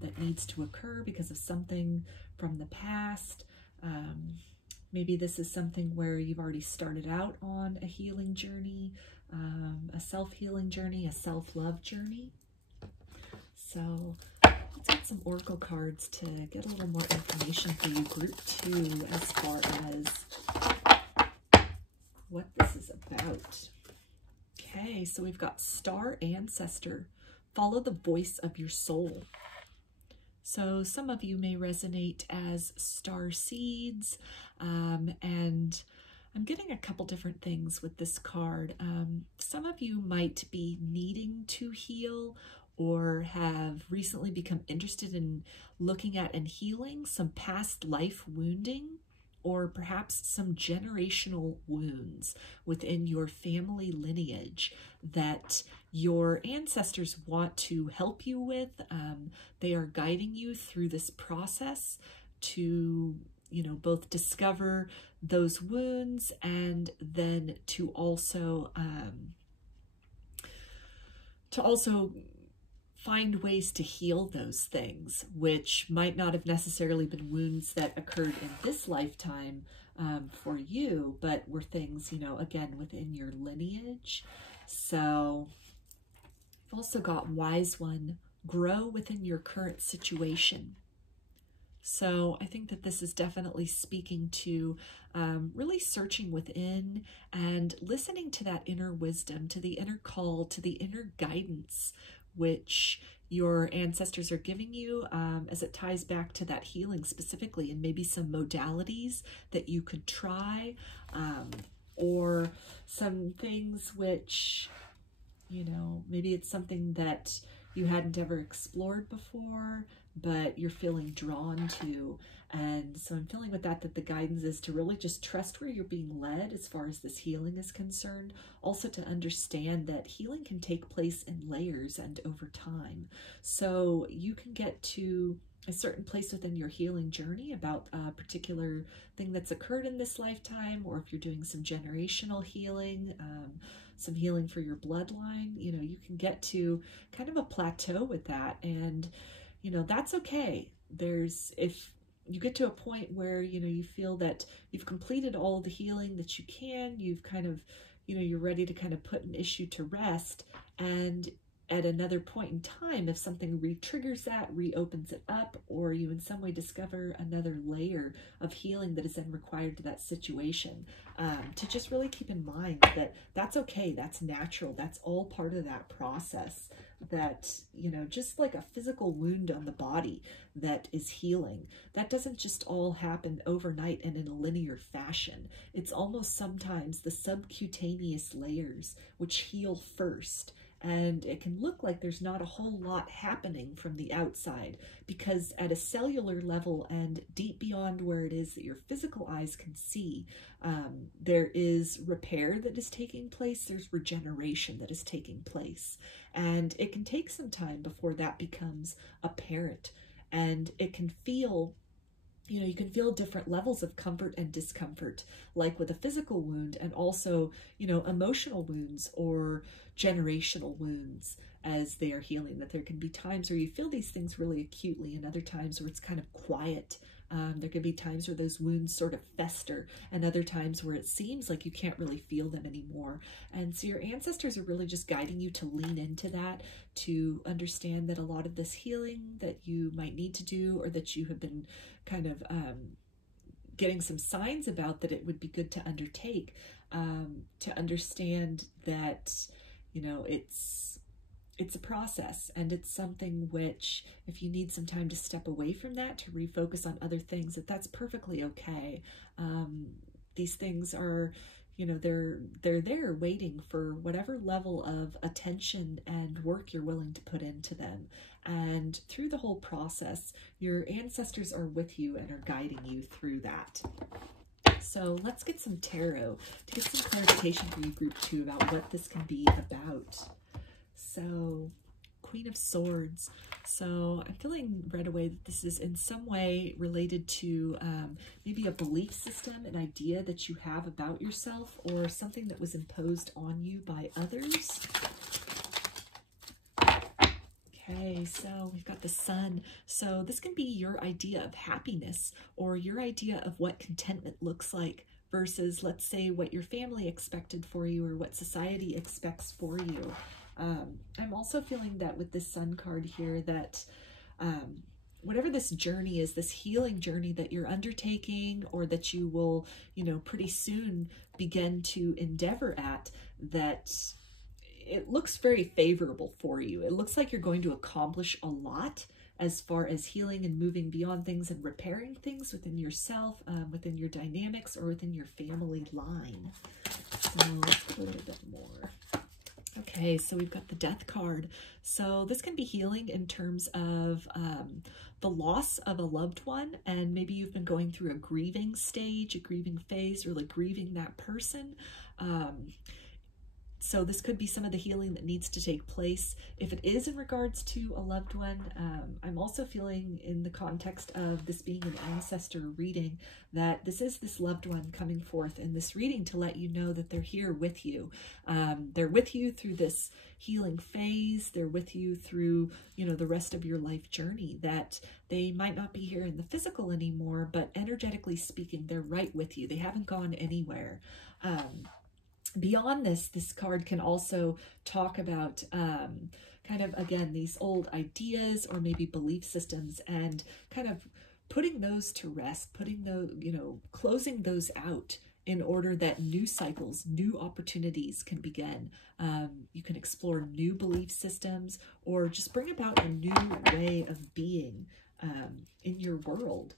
that needs to occur because of something from the past. Maybe this is something where you've already started out on a healing journey, a self-healing journey, a self-love journey. So let's get some oracle cards to get a little more information for you, group 2, as far as what this is about. Okay, so we've got Star Ancestor. Follow the voice of your soul. So some of you may resonate as Starseeds, and I'm getting a couple different things with this card. Some of you might be needing to heal or have recently become interested in looking at and healing some past life wounding, or perhaps some generational wounds within your family lineage that your ancestors want to help you with. They are guiding you through this process to, both discover those wounds and then to also find ways to heal those things, which might not have necessarily been wounds that occurred in this lifetime for you, but were things, again, within your lineage. So I've also got Wise One, grow within your current situation. So I think that this is definitely speaking to really searching within and listening to that inner wisdom, to the inner call, to the inner guidance, which your ancestors are giving you as it ties back to that healing specifically, and maybe some modalities that you could try, or some things which, maybe it's something that you hadn't ever explored before, but you're feeling drawn to. And so I'm feeling with that the guidance is to really just trust where you're being led as far as this healing is concerned. Also to understand that healing can take place in layers and over time. So you can get to a certain place within your healing journey about a particular thing that's occurred in this lifetime, or if you're doing some generational healing, some healing for your bloodline, you can get to kind of a plateau with that. And that's okay. If you get to a point where, you feel that you've completed all the healing that you can, you've kind of, you're ready to kind of put an issue to rest, and at another point in time, if something re-triggers that, reopens it up, or you in some way discover another layer of healing that is then required to that situation, to just really keep in mind that that's okay, that's natural, that's all part of that process. That, just like a physical wound on the body that is healing, that doesn't just all happen overnight and in a linear fashion. It's almost sometimes the subcutaneous layers which heal first. And it can look like there's not a whole lot happening from the outside, because at a cellular level and deep beyond where it is that your physical eyes can see, there is repair that is taking place, there's regeneration that is taking place. And it can take some time before that becomes apparent. And it can feel, you can feel different levels of comfort and discomfort, like with a physical wound, and also, emotional wounds or generational wounds as they are healing. That there can be times where you feel these things really acutely, and other times where it's kind of quiet. There could be times where those wounds sort of fester, and other times where it seems like you can't really feel them anymore. And so your ancestors are really just guiding you to lean into that, to understand that a lot of this healing that you might need to do, or that you have been kind of getting some signs about that it would be good to undertake, to understand that, it's a process, and it's something which, if you need some time to step away from that, to refocus on other things, that's perfectly okay. These things are, you know, they're there waiting for whatever level of attention and work you're willing to put into them. And through the whole process, your ancestors are with you and are guiding you through that. So let's get some tarot to get some clarification for you, group 2, about what this can be about. So, Queen of Swords. So I'm feeling right away that this is in some way related to maybe a belief system, an idea that you have about yourself, or something that was imposed on you by others. Okay, so we've got the Sun. So this can be your idea of happiness, or your idea of what contentment looks like versus, let's say, what your family expected for you or what society expects for you. I'm also feeling that with this Sun card here that whatever this journey is, this healing journey that you're undertaking, or that you will, you know, pretty soon begin to endeavor at, that it looks very favorable for you. It looks like you're going to accomplish a lot as far as healing and moving beyond things and repairing things within yourself, within your dynamics, or within your family line. So let's put a little bit more. Okay, so we've got the Death card. So this can be healing in terms of the loss of a loved one, and maybe you've been going through a grieving stage, a grieving phase, really grieving that person. So this could be some of the healing that needs to take place. If it is in regards to a loved one, I'm also feeling in the context of this being an ancestor reading that this is this loved one coming forth in this reading to let you know that they're here with you. They're with you through this healing phase. They're with you through, you know, the rest of your life journey, that they might not be here in the physical anymore, but energetically speaking, they're right with you. They haven't gone anywhere. Beyond this, this card can also talk about kind of, again, these old ideas or maybe belief systems, and kind of putting those to rest, putting those, you know, closing those out in order that new cycles, new opportunities can begin. You can explore new belief systems, or just bring about a new way of being in your world.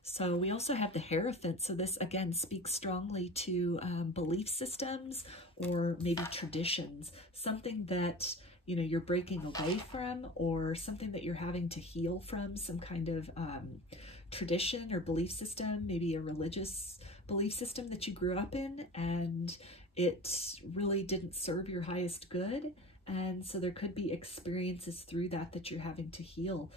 So we also have the Hierophant. So this, again, speaks strongly to belief systems, or maybe traditions, something that, you know, you're breaking away from, or something that you're having to heal from, some kind of tradition or belief system, maybe a religious belief system that you grew up in, and it really didn't serve your highest good. And so there could be experiences through that that you're having to heal.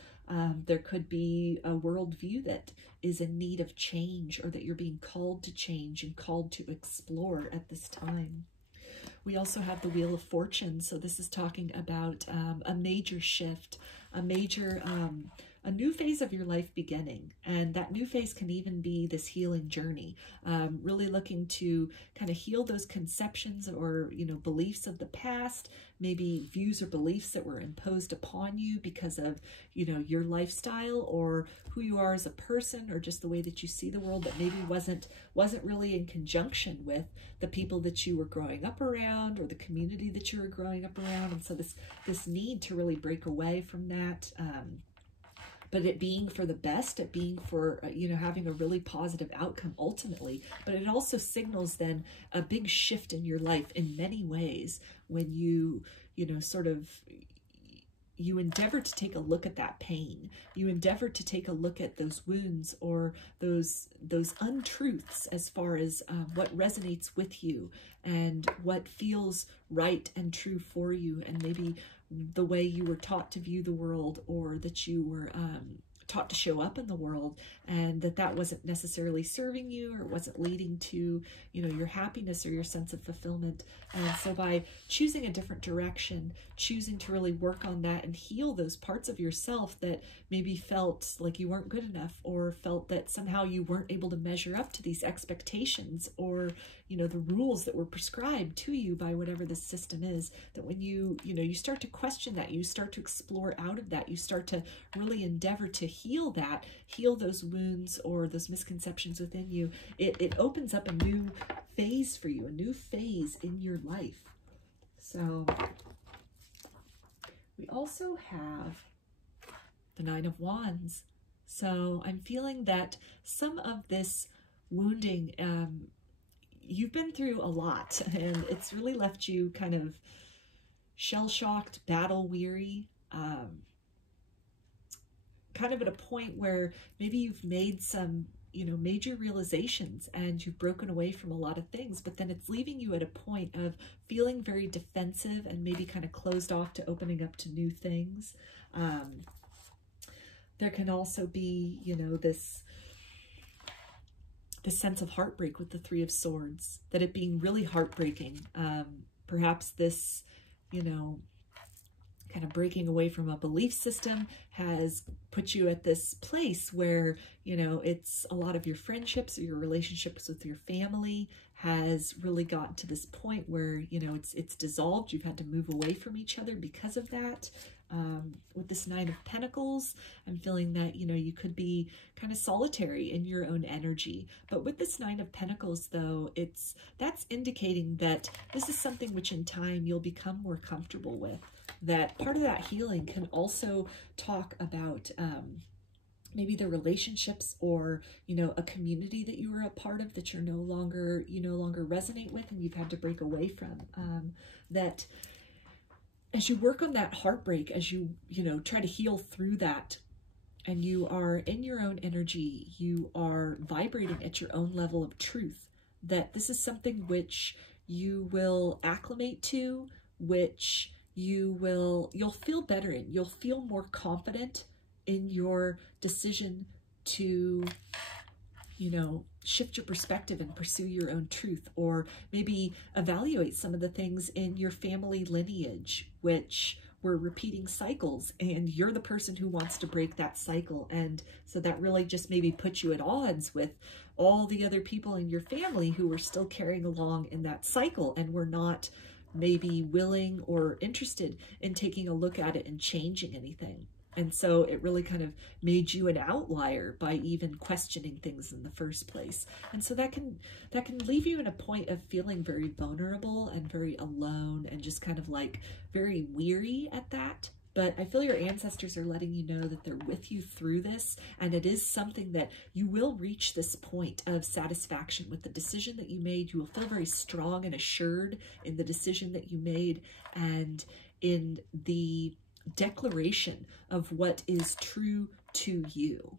There could be a worldview that is in need of change, or that you're being called to change and called to explore at this time. We also have the Wheel of Fortune. So this is talking about a major shift, a major, a new phase of your life beginning. And that new phase can even be this healing journey, really looking to kind of heal those conceptions or, you know, beliefs of the past, maybe views or beliefs that were imposed upon you because of, you know, your lifestyle or who you are as a person, or just the way that you see the world that maybe wasn't really in conjunction with the people that you were growing up around, or the community that you were growing up around. And so this need to really break away from that, but it being for the best, it being for, you know, having a really positive outcome ultimately. But it also signals then a big shift in your life in many ways when you know, sort of, you endeavor to take a look at that pain. You endeavor to take a look at those wounds, or those untruths as far as what resonates with you and what feels right and true for you, and maybe the way you were taught to view the world, or that you were taught to show up in the world, and that wasn't necessarily serving you, or wasn't leading to, you know, your happiness or your sense of fulfillment. And so by choosing a different direction, choosing to really work on that and heal those parts of yourself that maybe felt like you weren't good enough, or felt that somehow you weren't able to measure up to these expectations, or, you know, the rules that were prescribed to you by whatever this system is, that when you start to question that, you start to explore out of that, you start to really endeavor to heal those wounds or those misconceptions within you, it opens up a new phase for you, a new phase in your life. So we also have the Nine of Wands. So I'm feeling that some of this wounding, you've been through a lot, and it's really left you kind of shell-shocked, battle-weary, kind of at a point where maybe you've made some, you know, major realizations and you've broken away from a lot of things, but then it's leaving you at a point of feeling very defensive and maybe kind of closed off to opening up to new things. There can also be, you know, this sense of heartbreak with the Three of Swords, that it being really heartbreaking. Perhaps this, you know, kind of breaking away from a belief system has put you at this place where, you know, it's a lot of your friendships or your relationships with your family has really gotten to this point where, you know, it's dissolved. You've had to move away from each other because of that. With this Nine of Pentacles, I'm feeling that, you know, you could be kind of solitary in your own energy. But with this Nine of Pentacles, though, that's indicating that this is something which in time you'll become more comfortable with. That part of that healing can also talk about maybe the relationships or, you know, a community that you were a part of that you no longer resonate with and you've had to break away from. That as you work on that heartbreak, as you know, try to heal through that, and you are in your own energy, you are vibrating at your own level of truth, that this is something which you will acclimate to, which you'll feel better in. You'll feel more confident in your decision to, you know, shift your perspective and pursue your own truth, or maybe evaluate some of the things in your family lineage which were repeating cycles, and you're the person who wants to break that cycle. And so that really just maybe puts you at odds with all the other people in your family who were still carrying along in that cycle and were not maybe willing or interested in taking a look at it and changing anything. And so it really kind of made you an outlier by even questioning things in the first place. And so that can leave you in a point of feeling very vulnerable and very alone and just kind of like very weary at that. But I feel your ancestors are letting you know that they're with you through this, and it is something that you will reach this point of satisfaction with the decision that you made. You will feel very strong and assured in the decision that you made and in the declaration of what is true to you.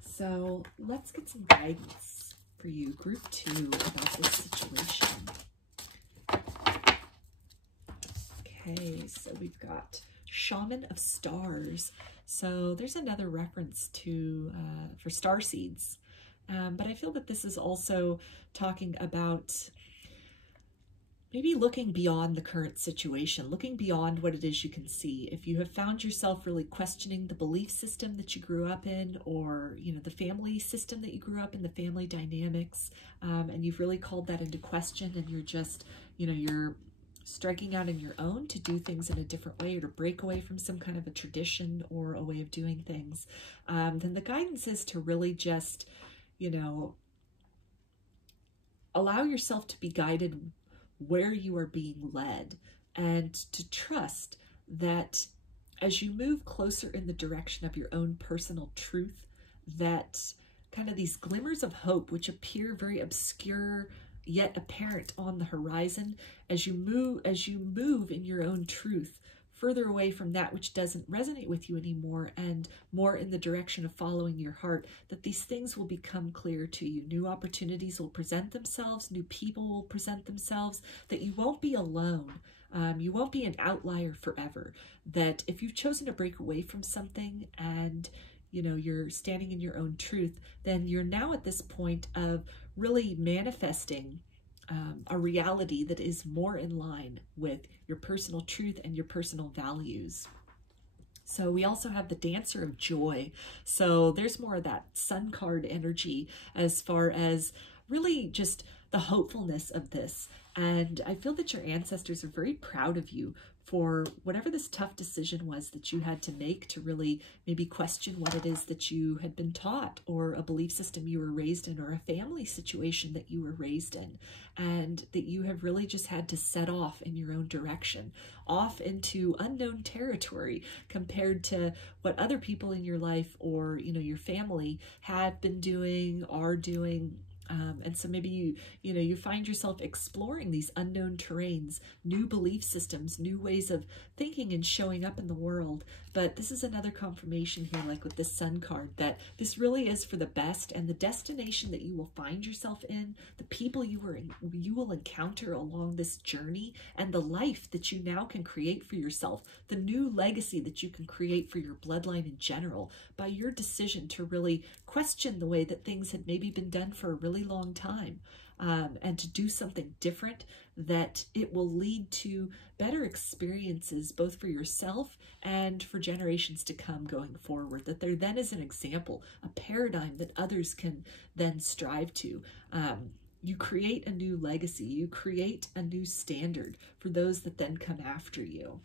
So let's get some guidance for you, group 2, about this situation. Okay, so we've got Shaman of Stars. So there's another reference to for Starseeds, but I feel that this is also talking about maybe looking beyond the current situation, looking beyond what it is you can see. If you have found yourself really questioning the belief system that you grew up in, or, you know, the family system that you grew up in, the family dynamics, and you've really called that into question, and you're just, you know, you're striking out on your own to do things in a different way or to break away from some kind of a tradition or a way of doing things, then the guidance is to really just, you know, allow yourself to be guided where you are being led, and to trust that as you move closer in the direction of your own personal truth, that kind of these glimmers of hope, which appear very obscure yet apparent on the horizon, as you move in your own truth further away from that which doesn't resonate with you anymore and more in the direction of following your heart, that these things will become clear to you. New opportunities will present themselves, new people will present themselves, that you won't be alone. You won't be an outlier forever. That if you've chosen to break away from something and, you know, you're standing in your own truth, then you're now at this point of really manifesting a reality that is more in line with your personal truth and your personal values. So we also have the Dancer of Joy. So there's more of that Sun card energy as far as really just the hopefulness of this. And I feel that your ancestors are very proud of you for whatever this tough decision was that you had to make to really maybe question what it is that you had been taught, or a belief system you were raised in, or a family situation that you were raised in, and that you have really just had to set off in your own direction, off into unknown territory compared to what other people in your life or, you know, your family have been doing, are doing, And so maybe you find yourself exploring these unknown terrains, new belief systems, new ways of thinking and showing up in the world. But this is another confirmation here, like with this Sun card, that this really is for the best, and the destination that you will find yourself in, the people you will encounter along this journey, and the life that you now can create for yourself, the new legacy that you can create for your bloodline in general, by your decision to really question the way that things had maybe been done for a really long time, and to do something different, that it will lead to better experiences both for yourself and for generations to come going forward. That there then is an example, a paradigm that others can then strive to. You create a new legacy, you create a new standard for those that then come after you.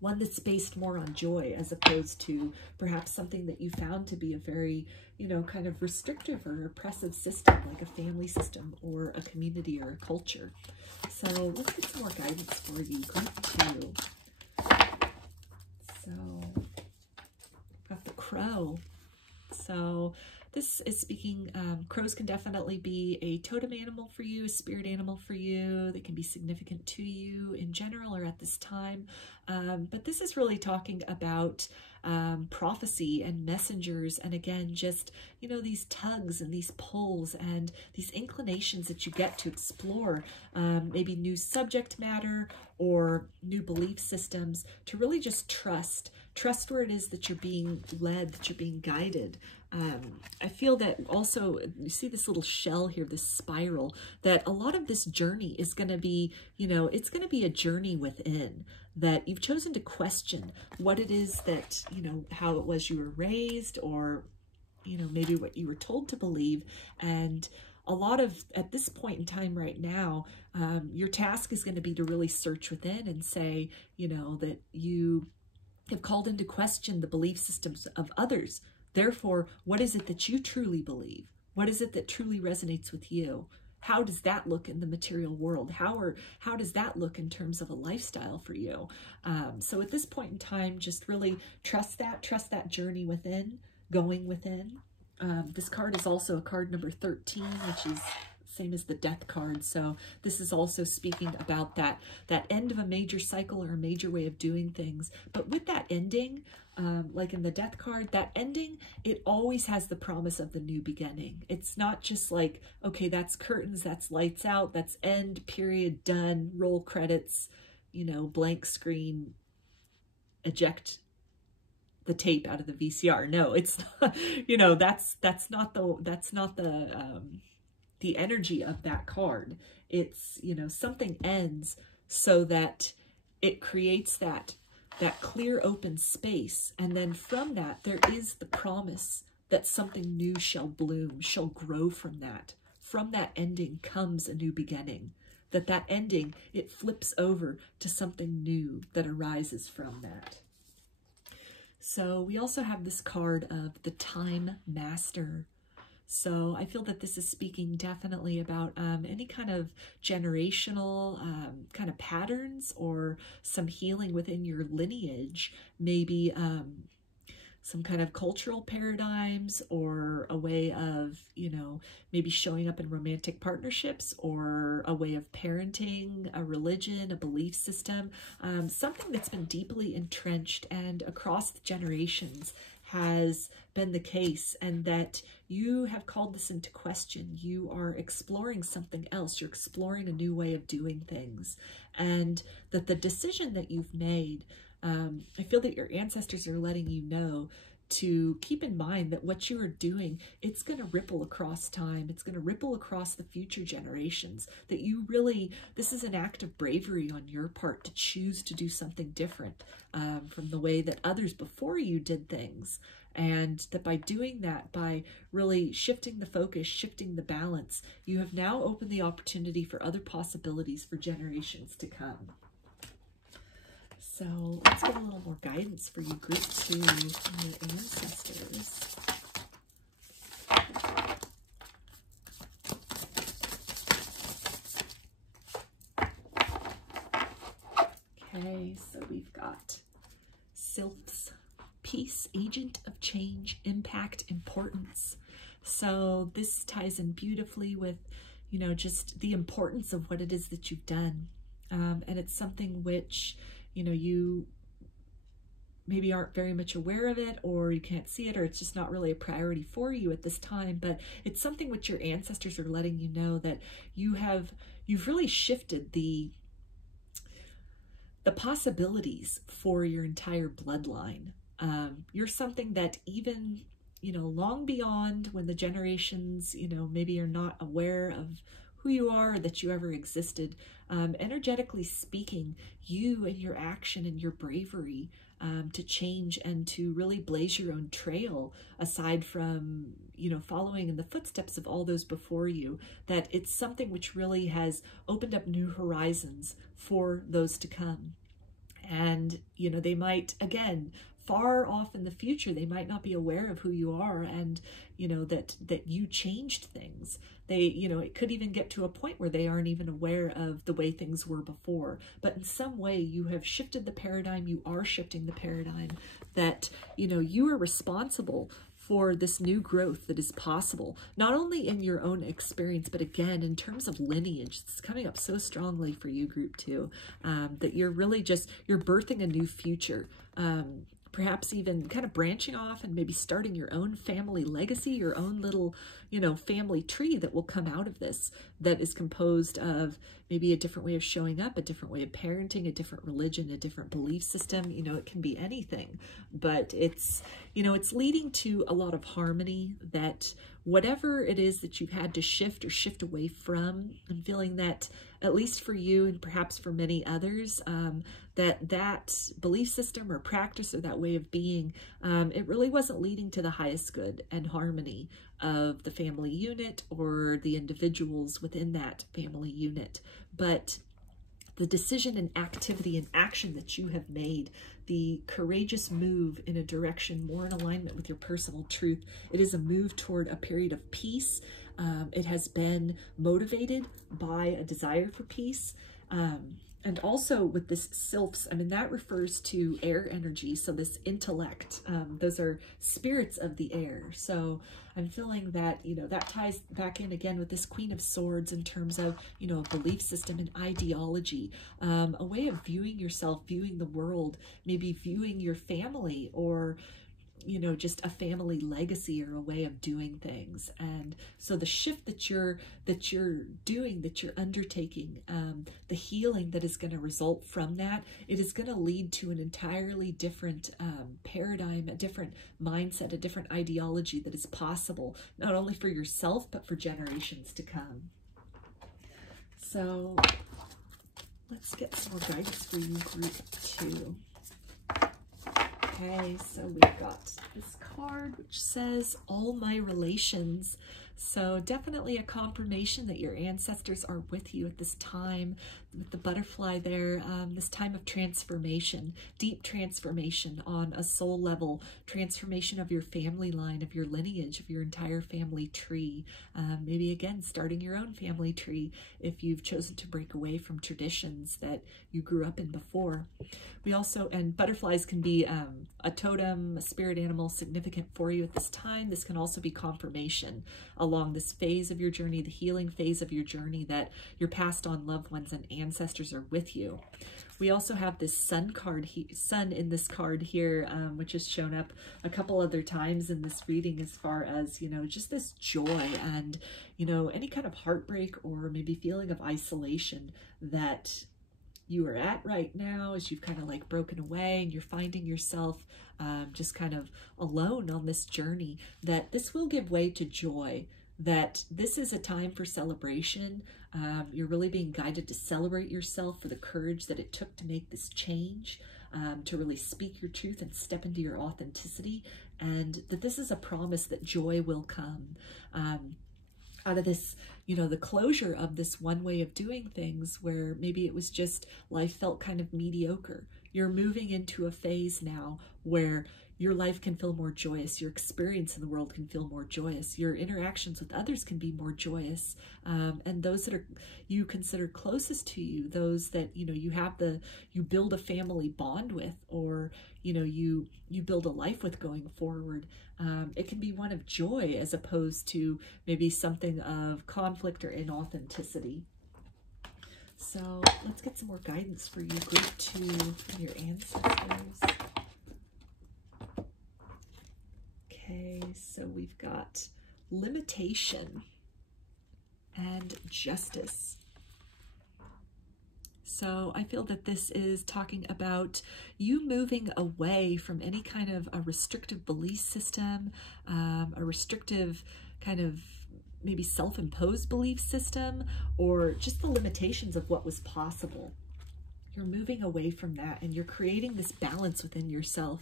One that's based more on joy as opposed to perhaps something that you found to be a very, kind of restrictive or oppressive system, like a family system or a community or a culture. So let's get some more guidance for you. Group 2. So, got the crow. So this is speaking, crows can definitely be a totem animal for you, a spirit animal for you. They can be significant to you in general or at this time. But this is really talking about prophecy and messengers. And again, just, these tugs and these pulls and these inclinations that you get to explore maybe new subject matter or new belief systems, to really just trust where it is that you're being led, that you're being guided. I feel that also, you see this little shell here, this spiral, that a lot of this journey is going to be, it's going to be a journey within, that you've chosen to question what it is that, how it was you were raised, or, maybe what you were told to believe. And a lot of, at this point in time right now, your task is going to be to really search within and say, that you have called into question the belief systems of others. Therefore, what is it that you truly believe? What is it that truly resonates with you? How does that look in the material world? How does that look in terms of a lifestyle for you? So at this point in time, just really trust that journey within, going within. This card is also a card number 13, which is same as the death card. So this is also speaking about that end of a major cycle or a major way of doing things. But with that ending, like in the death card, that ending, it always has the promise of the new beginning. It's not just like, okay, that's curtains, that's lights out, that's end, period, done, roll credits, blank screen, eject the tape out of the VCR. No, it's not, that's not the energy of that card. It's, something ends so that it creates that clear open space. And then from that, there is the promise that something new shall bloom, shall grow from that. From that ending comes a new beginning. That ending, it flips over to something new that arises from that. So we also have this card of the Time Master. So I feel that this is speaking definitely about any kind of generational kind of patterns, or some healing within your lineage, maybe some kind of cultural paradigms, or a way of, maybe showing up in romantic partnerships, or a way of parenting, a religion, a belief system, something that's been deeply entrenched and across the generations has been the case, and that you have called this into question. You are exploring something else. You're exploring a new way of doing things, and that the decision that you've made, I feel that your ancestors are letting you know to keep in mind that what you are doing, it's going to ripple across time. It's going to ripple across the future generations. That you really, this is an act of bravery on your part to choose to do something different from the way that others before you did things. And that by doing that, by really shifting the focus, shifting the balance, you have now opened the opportunity for other possibilities for generations to come. So let's get a little more guidance for you, group 2, from your ancestors. Okay, so we've got Sylphs, peace, agent of change, impact, importance. So this ties in beautifully with, you know, just the importance of what it is that you've done. And it's something which, you know, you maybe aren't very much aware of it, or you can't see it, or it's just not really a priority for you at this time, but it's something which your ancestors are letting you know, that you've really shifted the possibilities for your entire bloodline. You're something that even, you know, long beyond when the generations, you know, maybe are not aware of who you are or that you ever existed, energetically speaking, you and your action and your bravery to change and to really blaze your own trail, aside from, you know, following in the footsteps of all those before you, that it's something which really has opened up new horizons for those to come. And, you know, they might, again, far off in the future, they might not be aware of who you are, and, you know, that you changed things. They, you know, it could even get to a point where they aren't even aware of the way things were before. But in some way, you have shifted the paradigm. You are shifting the paradigm that, you know, you are responsible for this new growth that is possible, not only in your own experience, but again, in terms of lineage. It's coming up so strongly for you, group 2, that you're really just, you're birthing a new future. Perhaps even kind of branching off and maybe starting your own family legacy, your own little, you know, family tree that will come out of this, that is composed of maybe a different way of showing up, a different way of parenting, a different religion, a different belief system. You know, it can be anything, but it's, you know, it's leading to a lot of harmony, that whatever it is that you've had to shift or shift away from, I'm feeling that, at least for you and perhaps for many others, that belief system or practice or that way of being, it really wasn't leading to the highest good and harmony of the family unit or the individuals within that family unit. But the decision and activity and action that you have made, the courageous move in a direction more in alignment with your personal truth, it is a move toward a period of peace. It has been motivated by a desire for peace. And also with this sylphs, I mean, that refers to air energy. So this intellect, those are spirits of the air. So I'm feeling that, you know, that ties back in again with this Queen of Swords in terms of, you know, a belief system and ideology, a way of viewing yourself, viewing the world, maybe viewing your family, or, you know, just a family legacy or a way of doing things. And so the shift that you're doing, that you're undertaking, the healing that is going to result from that, it is going to lead to an entirely different paradigm, a different mindset, a different ideology that is possible, not only for yourself, but for generations to come. So let's get some more guidance for you, group 2. Okay, so we've got this card which says, all my relations. So definitely a confirmation that your ancestors are with you at this time, with the butterfly there, this time of transformation, deep transformation on a soul level, transformation of your family line, of your lineage, of your entire family tree. Maybe again, starting your own family tree if you've chosen to break away from traditions that you grew up in before. We also, and butterflies can be a totem, a spirit animal significant for you at this time. This can also be confirmation along this phase of your journey, the healing phase of your journey, that your passed on loved ones and ancestors are with you. We also have this sun card, sun in this card here, which has shown up a couple other times in this reading, as far as, you know, just this joy and, you know, any kind of heartbreak or maybe feeling of isolation that you are at right now, as you've kind of like broken away and you're finding yourself just kind of alone on this journey, that this will give way to joy, that this is a time for celebration. You're really being guided to celebrate yourself for the courage that it took to make this change, to really speak your truth and step into your authenticity, and that this is a promise that joy will come. Out of this, you know, the closure of this one way of doing things where maybe it was just life felt kind of mediocre. you're moving into a phase now where your life can feel more joyous, your experience in the world can feel more joyous, your interactions with others can be more joyous, and those that are you consider closest to you, those that you build a family bond with, or you build a life with going forward, it can be one of joy as opposed to maybe something of conflict or inauthenticity. So let's get some more guidance for you, group 2, from your ancestors. Okay, so we've got limitation and justice. So I feel that this is talking about you moving away from any kind of a restrictive belief system, a restrictive kind of maybe self-imposed belief system, or just the limitations of what was possible. You're moving away from that and you're creating this balance within yourself.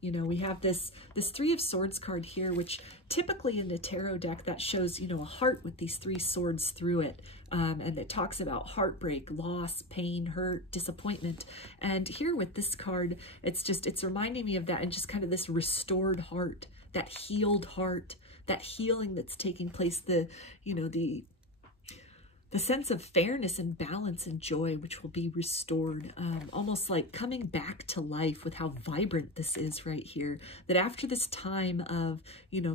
We have this 3 of Swords card here, which typically in the tarot deck that shows, a heart with these 3 swords through it. And it talks about heartbreak, loss, pain, hurt, disappointment. And here with this card, it's reminding me of that, and just kind of this restored heart, that healed heart, that healing that's taking place, the sense of fairness and balance and joy, which will be restored, almost like coming back to life with how vibrant this is right here. That after this time of,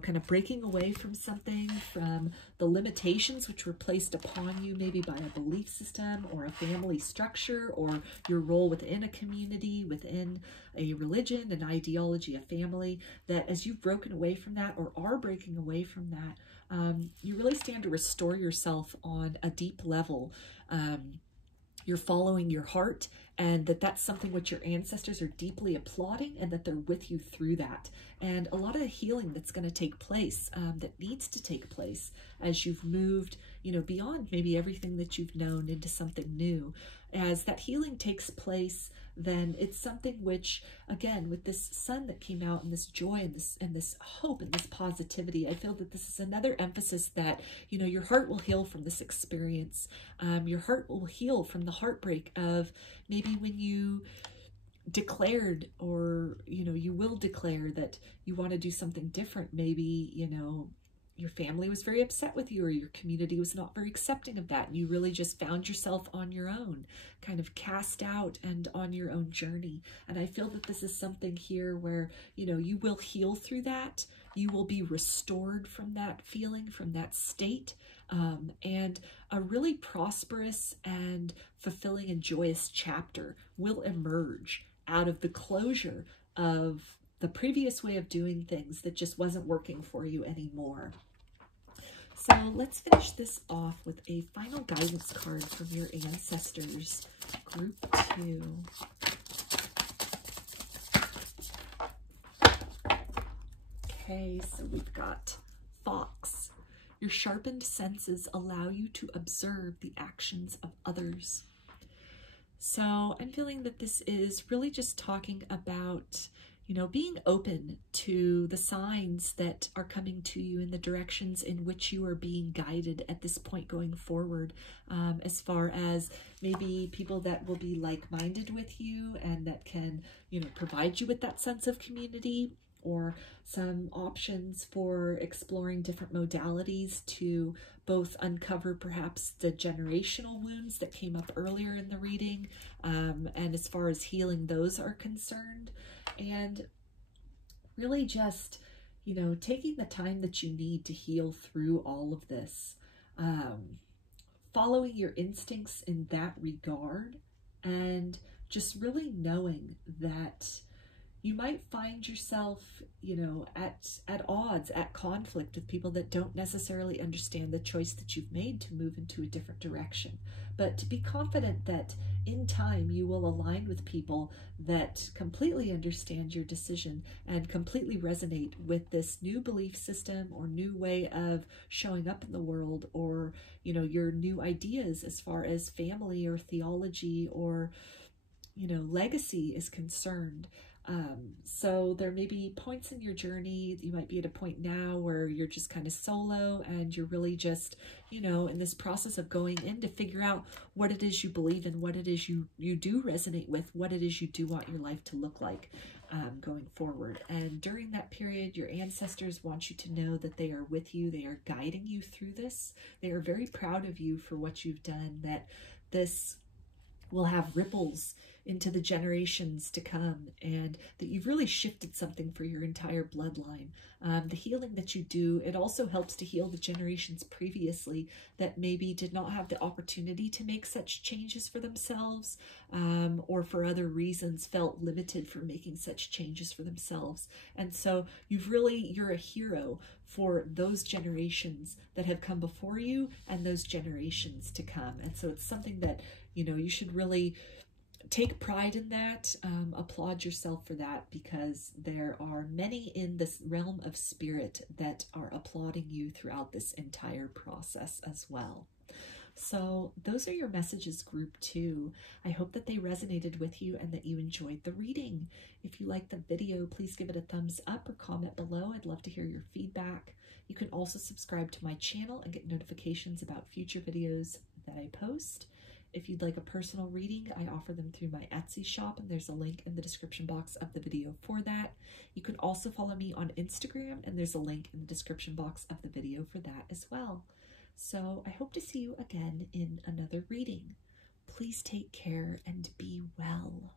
kind of breaking away from something, from the limitations which were placed upon you, maybe by a belief system or a family structure, or your role within a community, within a religion, an ideology, a family, that as you've broken away from that or are breaking away from that, you really stand to restore yourself on a deep level. You're following your heart, and that's something which your ancestors are deeply applauding, and that they're with you through that. And a lot of healing that's going to take place, that needs to take place as you've moved, beyond maybe everything that you've known into something new. As that healing takes place, then it's something which, again, with this sun that came out, and this joy and this hope and this positivity, I feel that this is another emphasis that, your heart will heal from this experience. Your heart will heal from the heartbreak of maybe when you declared, or, you will declare that you want to do something different. Maybe, your family was very upset with you, or your community was not very accepting of that, and you really just found yourself on your own, kind of cast out and on your own journey. And I feel that this is something here where, you will heal through that. You will be restored from that feeling, from that state, and a really prosperous and fulfilling and joyous chapter will emerge out of the closure of the previous way of doing things that just wasn't working for you anymore. So let's finish this off with a final guidance card from your ancestors, group 2. Okay, so we've got Fox. Your sharpened senses allow you to observe the actions of others. So I'm feeling that this is really just talking about, being open to the signs that are coming to you in the directions in which you are being guided at this point going forward, as far as maybe people that will be like-minded with you and that can, provide you with that sense of community, or some options for exploring different modalities to both uncover perhaps the generational wounds that came up earlier in the reading, and as far as healing those are concerned, and really just, taking the time that you need to heal through all of this, following your instincts in that regard, and just really knowing that you might find yourself, at odds, at conflict with people that don't necessarily understand the choice that you've made to move into a different direction. But to be confident that in time you will align with people that completely understand your decision and completely resonate with this new belief system or new way of showing up in the world, or, your new ideas as far as family or theology or, legacy is concerned. So there may be points in your journey. You might be at a point now where you're just kind of solo and you're really just, you know, in this process of going in to figure out what it is you believe in, what it is you do resonate with, what it is you do want your life to look like going forward. And during that period, your ancestors want you to know that they are with you. They are guiding you through this. They are very proud of you for what you've done, that this will have ripples into the generations to come, and that you've really shifted something for your entire bloodline. The healing that you do, it also helps to heal the generations previously that maybe did not have the opportunity to make such changes for themselves, or for other reasons felt limited from making such changes for themselves. And so you're a hero for those generations that have come before you and those generations to come. And so it's something that, you know, you should really take pride in that, applaud yourself for that, because there are many in this realm of spirit that are applauding you throughout this entire process as well. So those are your messages, group 2. I hope that they resonated with you and that you enjoyed the reading. If you liked the video, please give it a thumbs up or comment below. I'd love to hear your feedback. You can also subscribe to my channel and get notifications about future videos that I post. If you'd like a personal reading, I offer them through my Etsy shop, and there's a link in the description box of the video for that. You can also follow me on Instagram, and there's a link in the description box of the video for that as well. So I hope to see you again in another reading. Please take care and be well.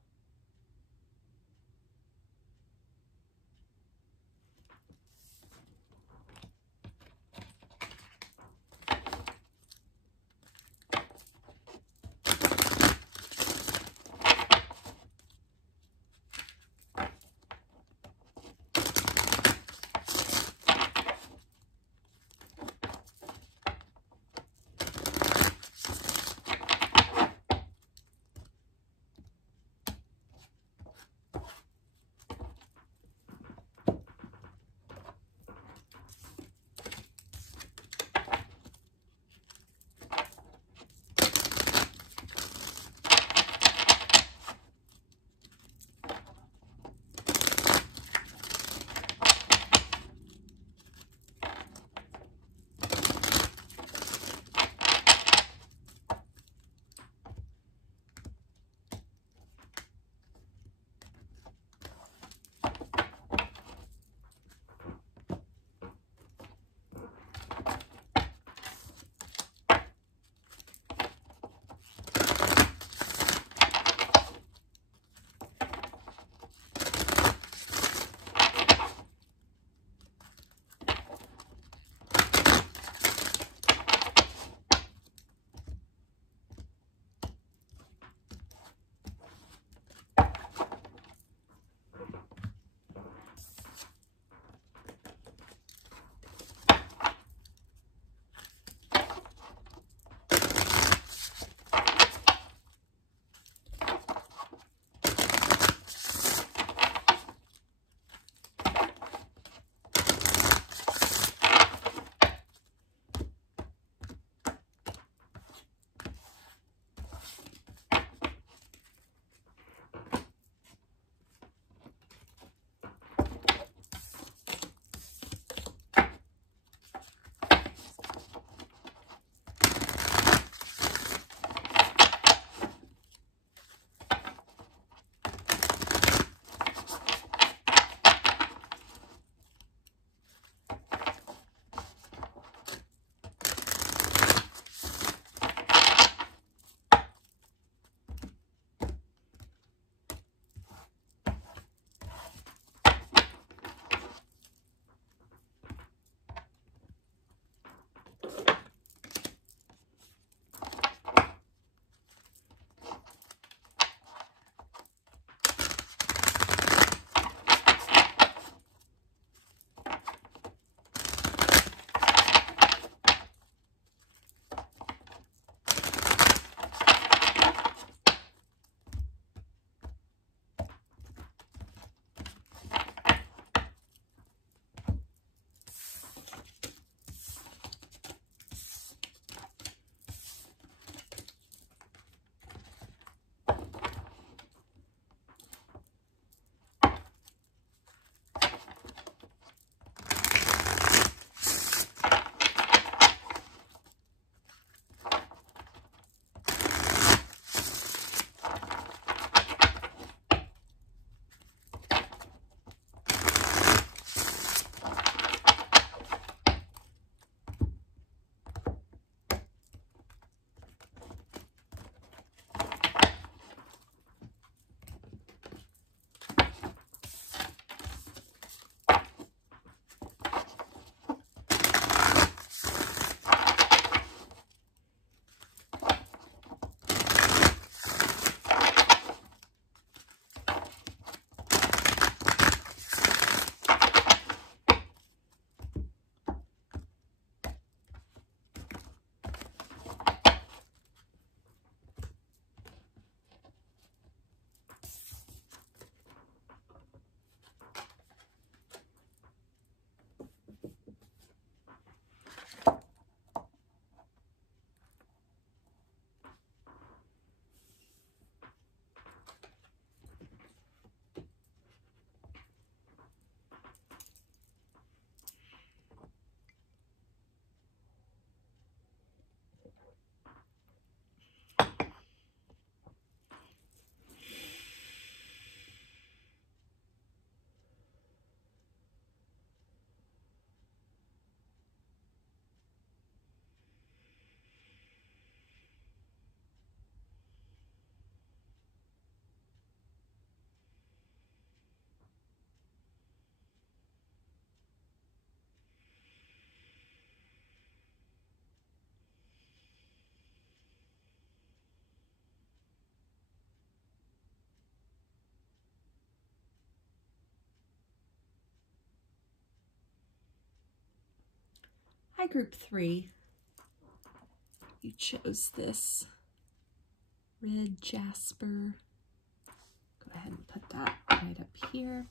Hi, group 3. You chose this red Jasper. Go ahead and put that right up here.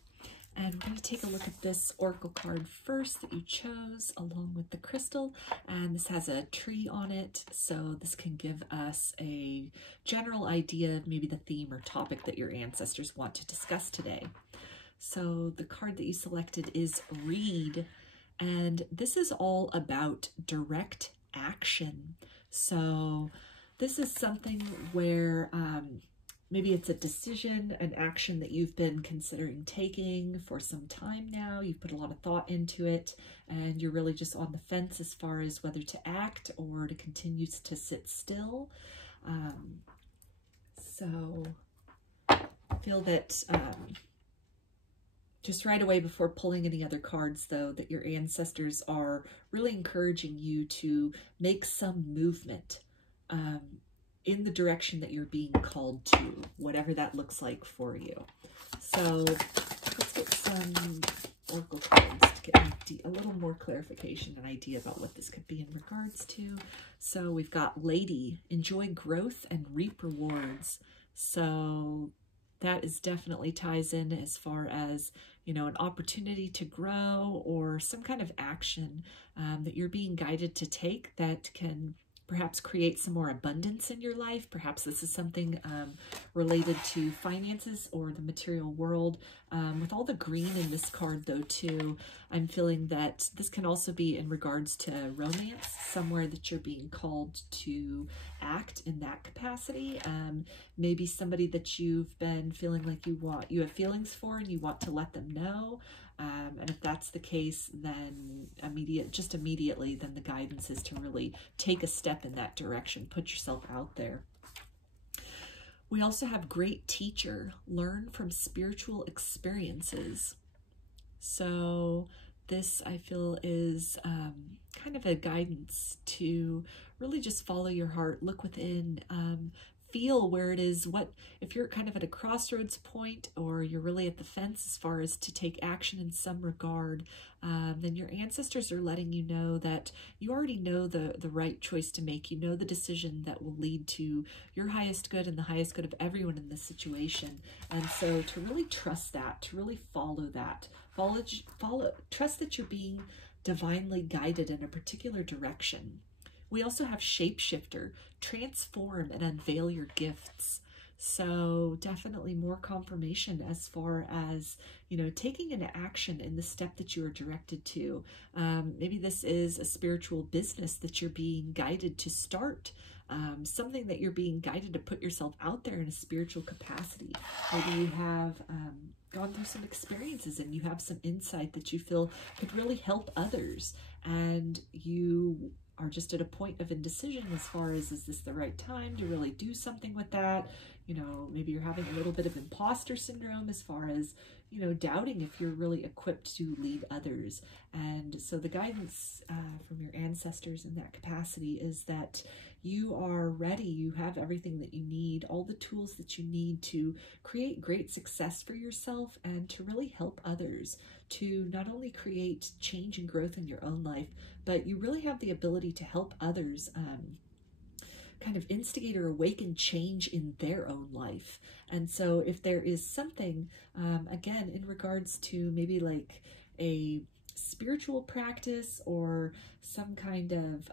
And we're going to take a look at this oracle card first that you chose along with the crystal. And this has a tree on it, so this can give us a general idea of maybe the theme or topic that your ancestors want to discuss today. So the card that you selected is Read, and this is all about direct action. So this is something where maybe it's a decision, an action that you've been considering taking for some time now. You've put a lot of thought into it, and you're really just on the fence as far as whether to act or to continue to sit still. So I feel that just right away before pulling any other cards, though, that your ancestors are really encouraging you to make some movement in the direction that you're being called to, whatever that looks like for you. So let's get some oracle cards to get a little more clarification and idea about what this could be in regards to. So we've got Lady, enjoy growth and reap rewards. So that is definitely ties in as far as, you know, an opportunity to grow or some kind of action that you're being guided to take that can perhaps create some more abundance in your life. Perhaps this is something related to finances or the material world. With all the green in this card, though, too, I'm feeling that this can also be in regards to romance, somewhere that you're being called to act in that capacity. Maybe somebody that you've been feeling like you have feelings for and you want to let them know. And if that's the case, then immediately, then the guidance is to really take a step in that direction. Put yourself out there. We also have great teacher, learn from spiritual experiences. So this, I feel, is kind of a guidance to really just follow your heart, look within, feel where it is, if you're kind of at a crossroads point or you're really at the fence as far as to take action in some regard, then your ancestors are letting you know that you already know the right choice to make. You know the decision that will lead to your highest good and the highest good of everyone in this situation. And so to really trust that, to really follow that, trust that you're being divinely guided in a particular direction. We also have Shapeshifter, transform and unveil your gifts. So definitely more confirmation as far as, you know, taking an action in the step that you are directed to. Maybe this is a spiritual business that you're being guided to start. Something that you're being guided to put yourself out there in a spiritual capacity. Maybe you have gone through some experiences and you have some insight that you feel could really help others, and you are just at a point of indecision as far as, is this the right time to really do something with that? You know, maybe you're having a little bit of imposter syndrome as far as, you know, doubting if you're really equipped to lead others. And so the guidance from your ancestors in that capacity is that you are ready. You have everything that you need, all the tools that you need to create great success for yourself and to really help others, to not only create change and growth in your own life, but you really have the ability to help others kind of instigate or awaken change in their own life. And so if there is something, again, in regards to maybe like a spiritual practice or some kind of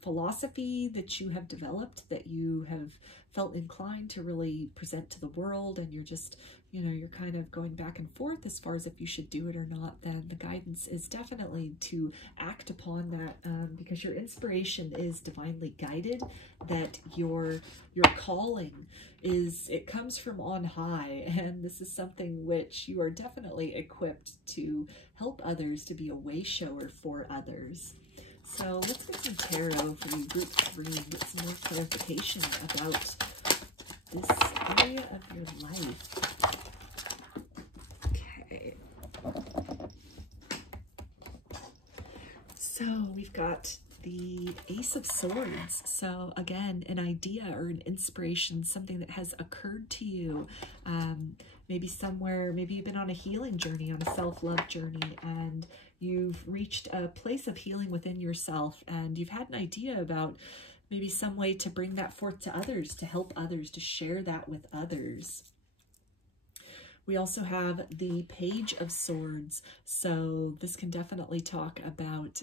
philosophy that you have developed that you have felt inclined to really present to the world, and you're just, you know, you're kind of going back and forth as far as if you should do it or not, then the guidance is definitely to act upon that, because your inspiration is divinely guided, that your calling is, it comes from on high, and this is something which you are definitely equipped to help others, to be a way shower for others. So let's get some tarot for you, group 3, and get some more clarification about this area of your life. Okay. So we've got the Ace of Swords. So again, an idea or an inspiration, something that has occurred to you. Maybe somewhere, maybe you've been on a healing journey, on a self-love journey, and you've reached a place of healing within yourself, and you've had an idea about maybe some way to bring that forth to others, to help others, to share that with others. We also have the Page of Swords. So this can definitely talk about,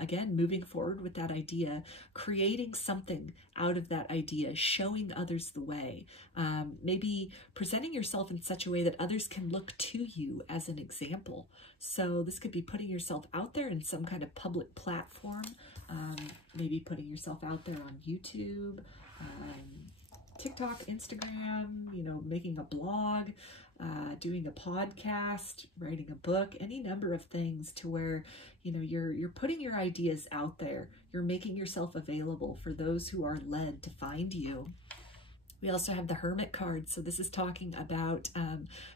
again, moving forward with that idea, creating something out of that idea, showing others the way, maybe presenting yourself in such a way that others can look to you as an example. So this could be putting yourself out there in some kind of public platform, maybe putting yourself out there on YouTube, TikTok, Instagram, you know, making a blog, doing a podcast, writing a book, any number of things to where, you know, you're putting your ideas out there. You're making yourself available for those who are led to find you. We also have the Hermit card. So this is talking about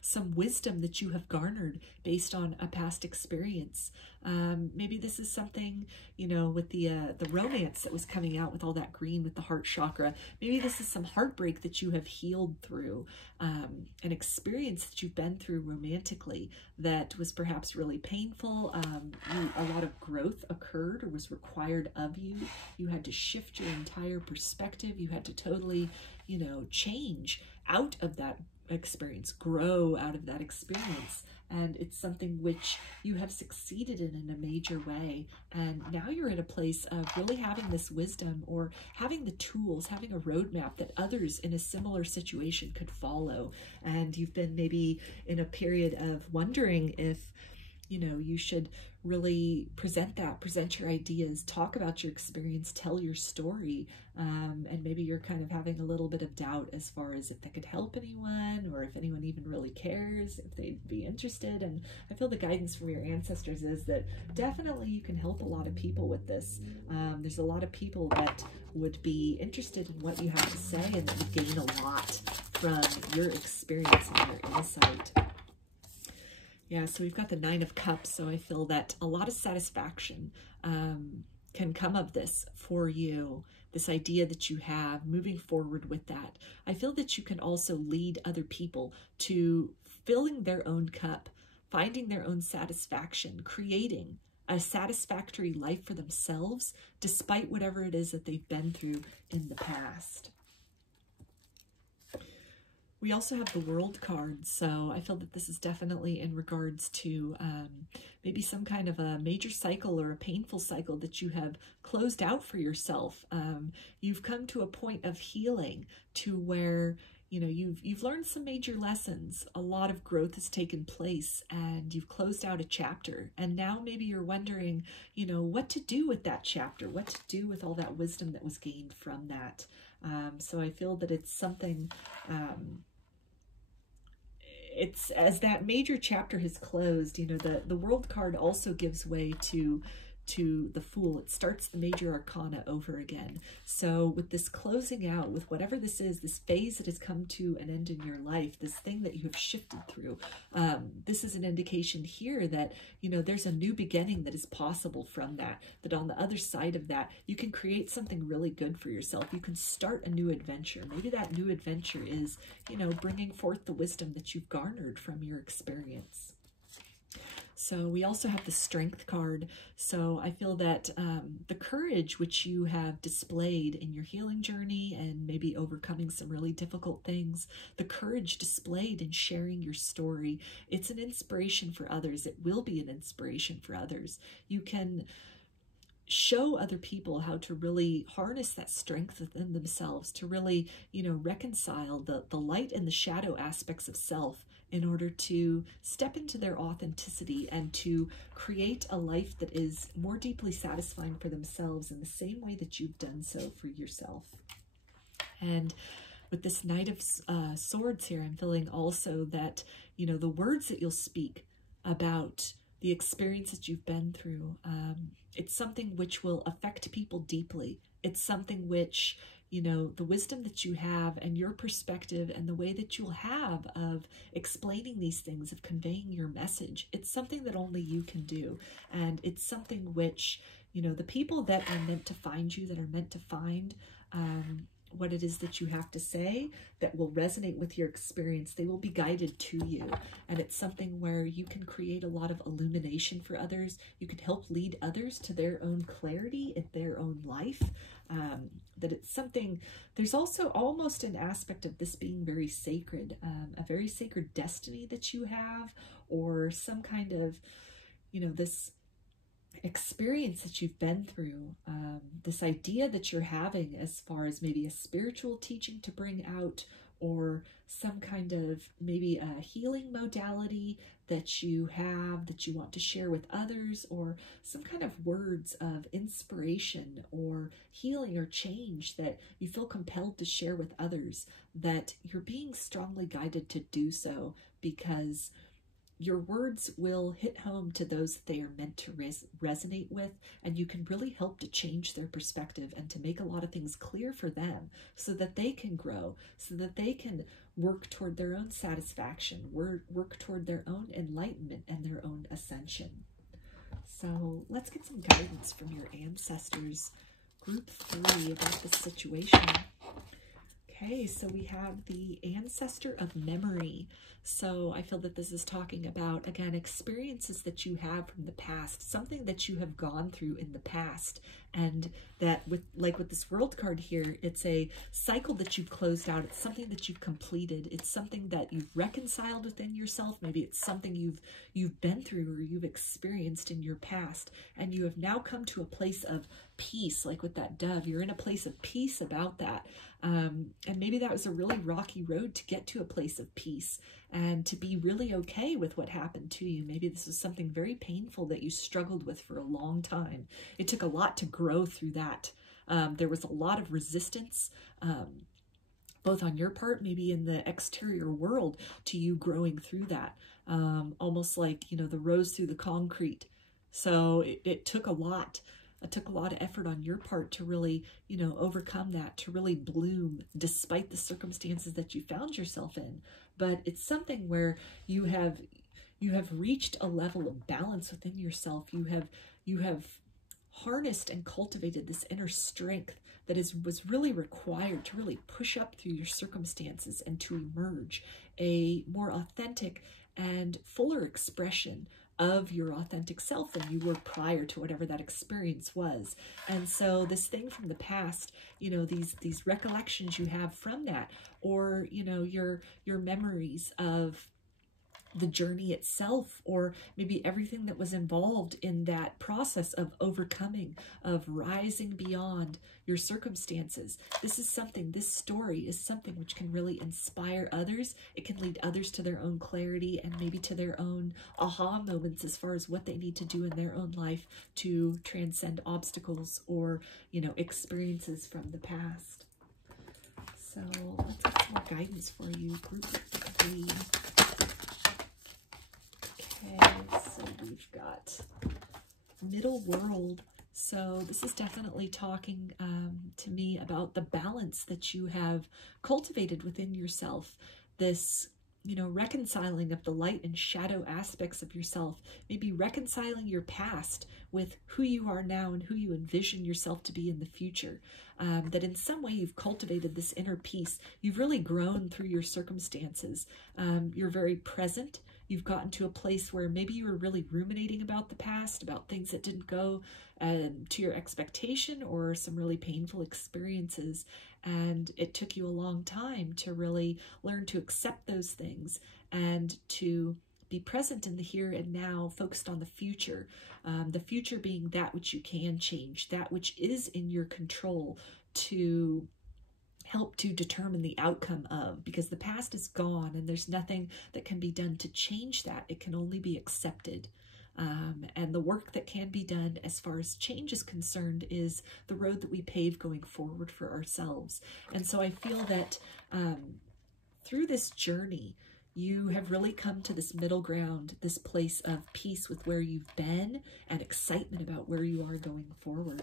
some wisdom that you have garnered based on a past experience. Maybe this is something, you know, with the romance that was coming out with all that green with the heart chakra. Maybe this is some heartbreak that you have healed through, an experience that you've been through romantically that was perhaps really painful. A lot of growth occurred or was required of you. You had to shift your entire perspective. You had to totally, you know, change out of that experience, grow out of that experience. And it's something which you have succeeded in a major way. And now you're in a place of really having this wisdom, or having the tools, having a roadmap that others in a similar situation could follow. And you've been maybe in a period of wondering if, you know, you should really present your ideas, talk about your experience, tell your story. And maybe you're kind of having a little bit of doubt as far as if that could help anyone, or if anyone even really cares, if they'd be interested. And I feel the guidance from your ancestors is that definitely you can help a lot of people with this. There's a lot of people that would be interested in what you have to say, and that would gain a lot from your experience and your insight. Yeah, so we've got the Nine of Cups, so I feel that a lot of satisfaction can come of this for you, this idea that you have, moving forward with that. I feel that you can also lead other people to filling their own cup, finding their own satisfaction, creating a satisfactory life for themselves, despite whatever it is that they've been through in the past. We also have the World card, so I feel that this is definitely in regards to maybe some kind of a major cycle or a painful cycle that you have closed out for yourself. You've come to a point of healing to where, you know, you've learned some major lessons. A lot of growth has taken place, and you've closed out a chapter. And now maybe you're wondering, you know, what to do with that chapter, what to do with all that wisdom that was gained from that. So I feel that it's something, it's as that major chapter has closed, you know, the World card also gives way to the Fool. It starts the major arcana over again. So with this closing out, with whatever this is, this phase that has come to an end in your life, this thing that you have shifted through, this is an indication here that, you know, there's a new beginning that is possible from that, that on the other side of that, you can create something really good for yourself. You can start a new adventure. Maybe that new adventure is, you know, bringing forth the wisdom that you've garnered from your experience. So we also have the Strength card. So I feel that the courage which you have displayed in your healing journey, and maybe overcoming some really difficult things, the courage displayed in sharing your story, it's an inspiration for others. It will be an inspiration for others. You can show other people how to really harness that strength within themselves, to really, you know, reconcile the light and the shadow aspects of self, in order to step into their authenticity and to create a life that is more deeply satisfying for themselves in the same way that you've done so for yourself. And with this Knight of Swords here, I'm feeling also that, you know, the words that you'll speak about the experience that you've been through, it's something which will affect people deeply. It's something which, you know, the wisdom that you have and your perspective and the way that you'll have of explaining these things, of conveying your message. It's something that only you can do. And it's something which, you know, the people that are meant to find you, that are meant to find what it is that you have to say, that will resonate with your experience, they will be guided to you. And it's something where you can create a lot of illumination for others. You can help lead others to their own clarity in their own life. That it's something, there's also almost an aspect of this being very sacred, a very sacred destiny that you have, or some kind of, you know, this experience that you've been through, this idea that you're having as far as maybe a spiritual teaching to bring out, or some kind of maybe a healing modality that you have that you want to share with others, or some kind of words of inspiration or healing or change that you feel compelled to share with others, that you're being strongly guided to do so, because your words will hit home to those that they are meant to resonate with, and you can really help to change their perspective and to make a lot of things clear for them so that they can grow, so that they can work toward their own satisfaction, work toward their own enlightenment and their own ascension. So let's get some guidance from your ancestors. Group 3 about this situation. Okay, so we have the ancestor of memory. So I feel that this is talking about, again, experiences that you have from the past, something that you have gone through in the past, and that with this world card here, it's a cycle that you've closed out. It's something that you've completed. It's something that you've reconciled within yourself. Maybe it's something you've been through or you've experienced in your past, and you have now come to a place of peace. Like with that dove, you're in a place of peace about that. And maybe that was a really rocky road to get to a place of peace and to be really okay with what happened to you. Maybe this is something very painful that you struggled with for a long time. It took a lot to grow through that. There was a lot of resistance, both on your part, maybe in the exterior world, to you growing through that. Almost like, you know, the rose through the concrete. So it took a lot. It took a lot of effort on your part to really, you know, overcome that, to really bloom despite the circumstances that you found yourself in. But it's something where you have reached a level of balance within yourself. You have harnessed and cultivated this inner strength that was really required to really push up through your circumstances and to emerge a more authentic and fuller expression of your authentic self than you were prior to whatever that experience was. And so this thing from the past, you know, these recollections you have from that, or, you know, your memories of the journey itself, or maybe everything that was involved in that process of overcoming, of rising beyond your circumstances. This story is something which can really inspire others. It can lead others to their own clarity and maybe to their own aha moments as far as what they need to do in their own life to transcend obstacles or, you know, experiences from the past. So let's get some more guidance for you, group 3. Okay, so we've got middle world. So this is definitely talking to me about the balance that you have cultivated within yourself. This, you know, reconciling of the light and shadow aspects of yourself, maybe reconciling your past with who you are now and who you envision yourself to be in the future. That in some way you've cultivated this inner peace. You've really grown through your circumstances. You're very present. You've gotten to a place where maybe you were really ruminating about the past, about things that didn't go to your expectation, or some really painful experiences. And it took you a long time to really learn to accept those things and to be present in the here and now, focused on the future being that which you can change, that which is in your control to help to determine the outcome of, because the past is gone and there's nothing that can be done to change that. It can only be accepted. And the work that can be done as far as change is concerned is the road that we pave going forward for ourselves. And so I feel that through this journey, you have really come to this middle ground, this place of peace with where you've been and excitement about where you are going forward.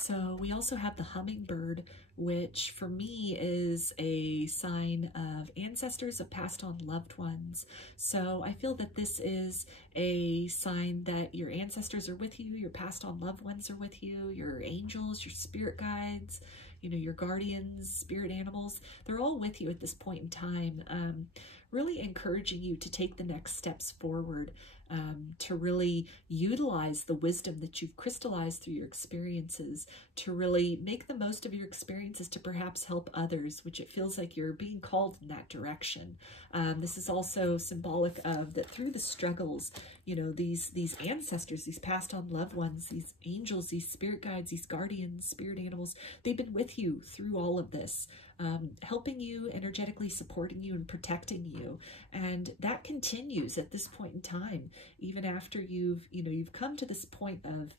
So we also have the hummingbird, which for me is a sign of ancestors, of passed on loved ones. So I feel that this is a sign that your ancestors are with you, your passed on loved ones are with you, your angels, your spirit guides, you know, your guardians, spirit animals, they're all with you at this point in time, really encouraging you to take the next steps forward, to really utilize the wisdom that you've crystallized through your experiences, to really make the most of your experiences to perhaps help others, which it feels like you're being called in that direction. This is also symbolic of that through the struggles, you know, these ancestors, these passed on loved ones, these angels, these spirit guides, these guardians, spirit animals, they've been with you through all of this, helping you, energetically supporting you and protecting you. And that continues at this point in time, even after you've come to this point of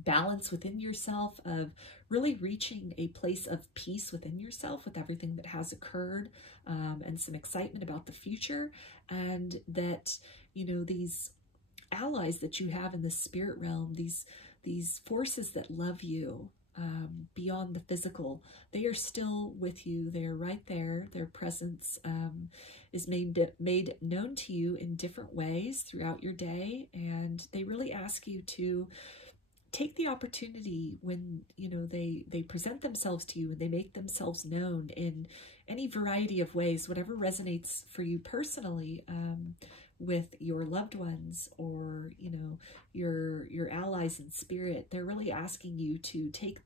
balance within yourself, of really reaching a place of peace within yourself with everything that has occurred, and some excitement about the future, and that, you know, these allies that you have in the spirit realm, these forces that love you, beyond the physical, they are still with you. They are right there. Their presence is made known to you in different ways throughout your day, and they really ask you to take the opportunity when, you know, they present themselves to you and they make themselves known in any variety of ways, whatever resonates for you personally, with your loved ones, or, you know, your allies in spirit. They're really asking you to take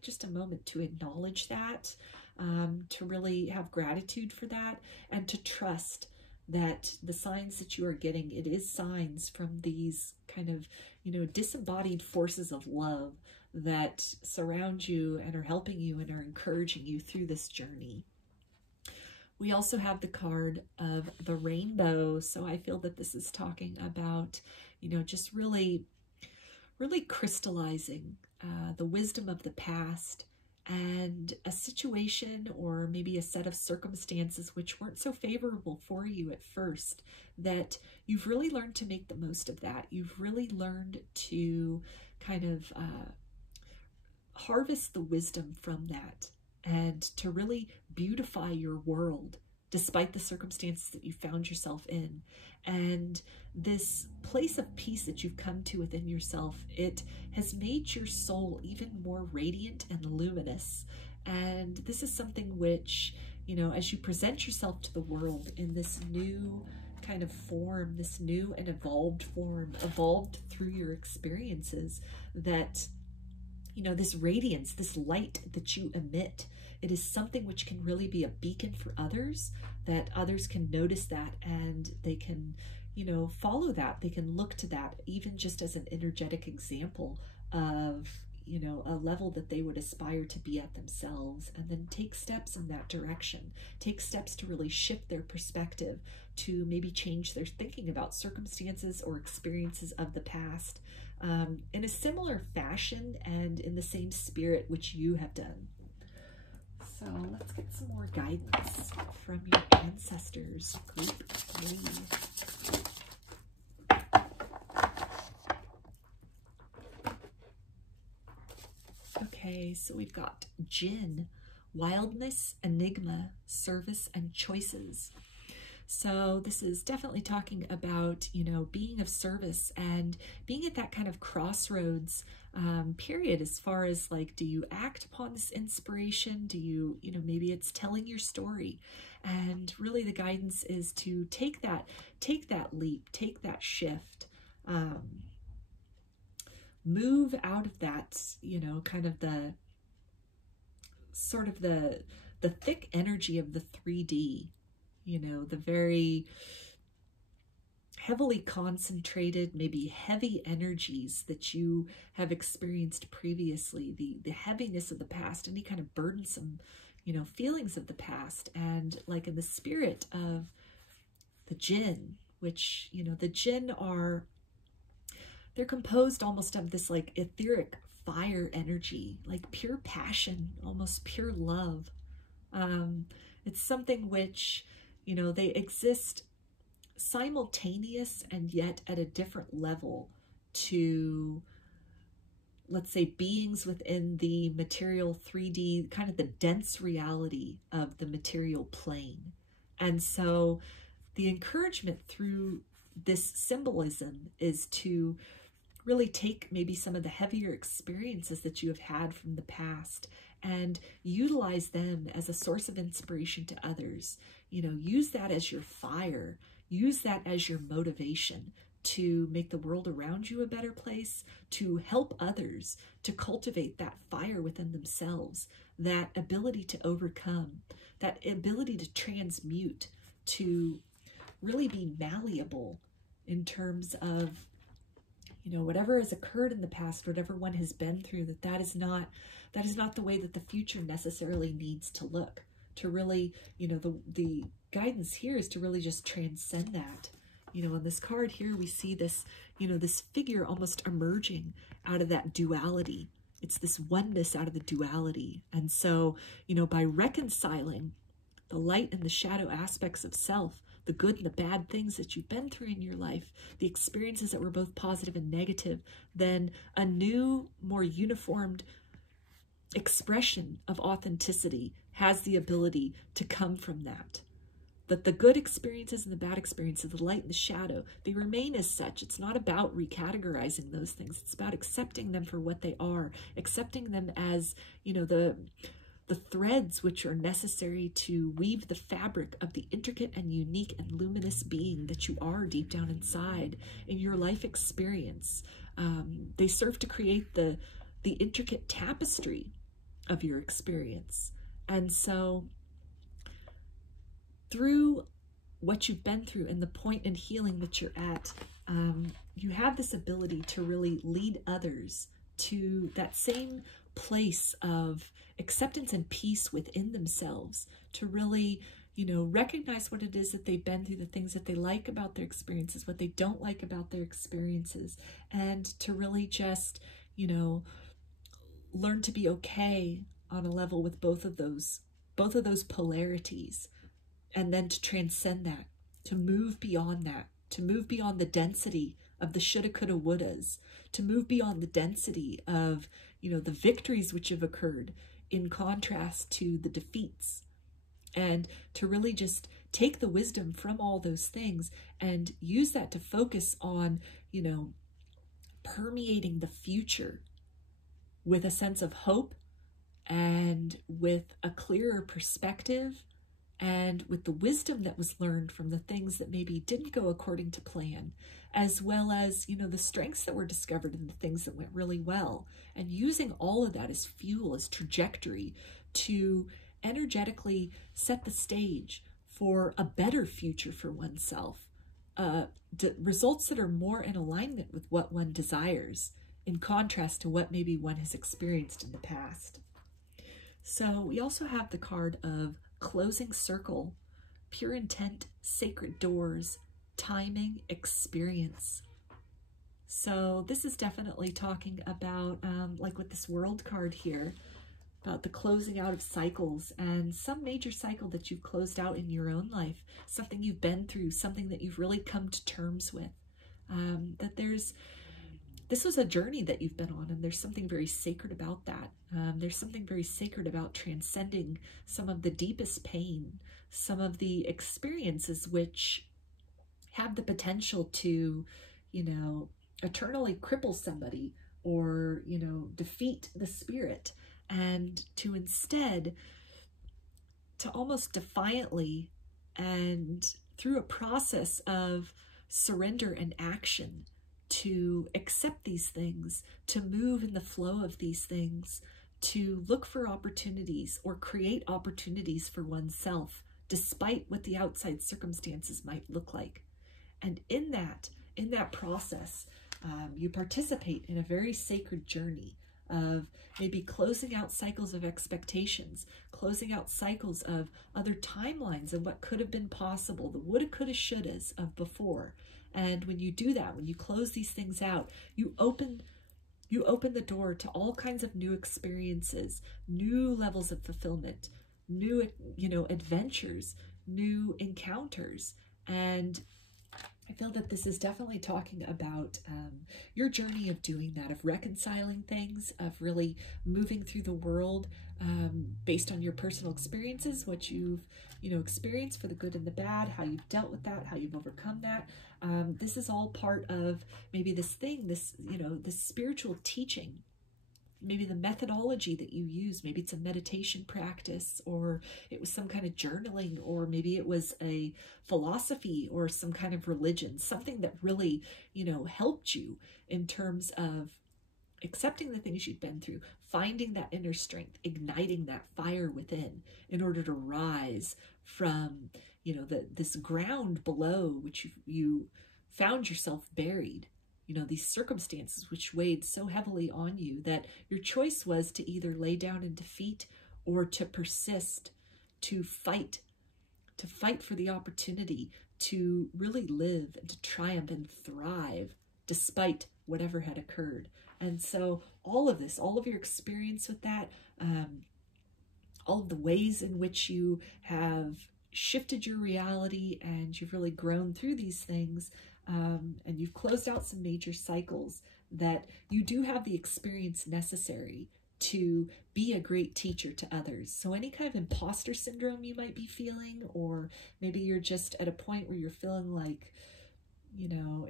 just a moment to acknowledge that, to really have gratitude for that, and to trust that the signs that you are getting, it is signs from these kind of, you know, disembodied forces of love that surround you and are helping you and are encouraging you through this journey. We also have the card of the rainbow. So I feel that this is talking about, you know, just really crystallizing the wisdom of the past, and a situation or maybe a set of circumstances which weren't so favorable for you at first, that you've really learned to make the most of that. You've really learned to kind of harvest the wisdom from that, and to really beautify your world despite the circumstances that you found yourself in. And this place of peace that you've come to within yourself, it has made your soul even more radiant and luminous. And this is something which, you know, as you present yourself to the world in this new kind of form, this new and evolved form, evolved through your experiences, that, you know, this radiance, this light that you emit, it is something which can really be a beacon for others, that others can notice that, and they can, you know, follow that. They can look to that, even just as an energetic example of, you know, a level that they would aspire to be at themselves, and then take steps in that direction, take steps to really shift their perspective, to maybe change their thinking about circumstances or experiences of the past, in a similar fashion and in the same spirit which you have done. So let's get some more guidance from your ancestors, group 3. Okay, so we've got Jinn, wildness, enigma, service, and choices. So this is definitely talking about, you know, being of service and being at that kind of crossroads period, as far as like, do you act upon this inspiration? Do you, you know, maybe it's telling your story, and really the guidance is to take that leap, take that shift, move out of that, you know, kind of the sort of the thick energy of the 3D, you know, the very heavily concentrated, maybe heavy energies that you have experienced previously, the heaviness of the past, any kind of burdensome, you know, feelings of the past. And like in the spirit of the Jinn, which, you know, the Jinn are, they're composed almost of this like etheric fire energy, like pure passion, almost pure love. It's something which, you know, they exist simultaneous and yet at a different level to let's say, beings within the material 3D, kind of the dense reality of the material plane. And so the encouragement through this symbolism is to really take maybe some of the heavier experiences that you have had from the past and utilize them as a source of inspiration to others. You know, use that as your fire, use that as your motivation to make the world around you a better place, to help others, to cultivate that fire within themselves, that ability to overcome, that ability to transmute, to really be malleable in terms of, you know, whatever has occurred in the past, whatever one has been through, that is not the way that the future necessarily needs to look. To really, you know, the guidance here is to really just transcend that. You know, on this card here, we see this, you know, this figure almost emerging out of that duality. It's this oneness out of the duality. And so, you know, by reconciling the light and the shadow aspects of self, the good and the bad things that you've been through in your life, the experiences that were both positive and negative, then a new, more uniformed expression of authenticity has the ability to come from that. That the good experiences and the bad experiences, the light and the shadow, they remain as such. It's not about recategorizing those things. It's about accepting them for what they are, accepting them as, you know, the threads which are necessary to weave the fabric of the intricate and unique and luminous being that you are deep down inside in your life experience. They serve to create the intricate tapestry of your experience. And so through what you've been through and the point in healing that you're at, you have this ability to really lead others to that same place of acceptance and peace within themselves, to really, you know, recognize what it is that they've been through, the things that they like about their experiences, what they don't like about their experiences, and to really just, you know, learn to be okay on a level with both of those polarities, and then to transcend that, to move beyond that, to move beyond the density of the shoulda, coulda, wouldas, to move beyond the density of, you know, the victories which have occurred in contrast to the defeats, and to really just take the wisdom from all those things and use that to focus on, you know, permeating the future with a sense of hope and with a clearer perspective, and with the wisdom that was learned from the things that maybe didn't go according to plan, as well as, you know, the strengths that were discovered in the things that went really well, and using all of that as fuel, as trajectory to energetically set the stage for a better future for oneself, results that are more in alignment with what one desires, in contrast to what maybe one has experienced in the past. So we also have the card of closing circle, pure intent, sacred doors, timing, experience. So this is definitely talking about, like with this world card here, about the closing out of cycles and some major cycle that you've closed out in your own life, something you've been through, something that you've really come to terms with, that this was a journey that you've been on, and there's something very sacred about that. There's something very sacred about transcending some of the deepest pain, some of the experiences which have the potential to, you know, eternally cripple somebody or, you know, defeat the spirit, and to instead, to almost defiantly and through a process of surrender and action, to accept these things, to move in the flow of these things, to look for opportunities or create opportunities for oneself, despite what the outside circumstances might look like. And in that process, you participate in a very sacred journey of maybe closing out cycles of expectations, closing out cycles of other timelines and what could have been possible, the woulda, coulda, shouldas of before. And when you do that, when you close these things out, you open the door to all kinds of new experiences, new levels of fulfillment, new, you know, adventures, new encounters. And I feel that this is definitely talking about your journey of doing that, of reconciling things, of really moving through the world based on your personal experiences, what you've, experienced for the good and the bad, how you've dealt with that, how you've overcome that. This is all part of maybe this thing, this spiritual teaching. Maybe the methodology that you use, maybe it's a meditation practice, or it was some kind of journaling, or maybe it was a philosophy or some kind of religion, something that really, helped you in terms of accepting the things you've been through, finding that inner strength, igniting that fire within in order to rise from, this ground below which you found yourself buried. These circumstances which weighed so heavily on you that your choice was to either lay down in defeat or to persist, to fight for the opportunity to really live and to triumph and thrive despite whatever had occurred. And so all of this, all of your experience with that, all of the ways in which you have shifted your reality and you've really grown through these things, and you've closed out some major cycles, that you do have the experience necessary to be a great teacher to others. So any kind of imposter syndrome you might be feeling, or maybe you're just at a point where you're feeling like,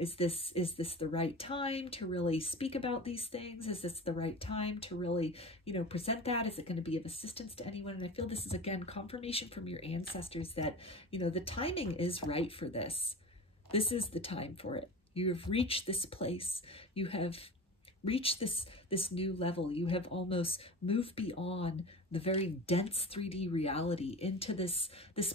is this the right time to really speak about these things? Is this the right time to really, present that? Is it going to be of assistance to anyone? And I feel this is, again, confirmation from your ancestors that, the timing is right for this. This is the time for it. You have reached this place. You have reached this new level. You have almost moved beyond the very dense 3D reality into this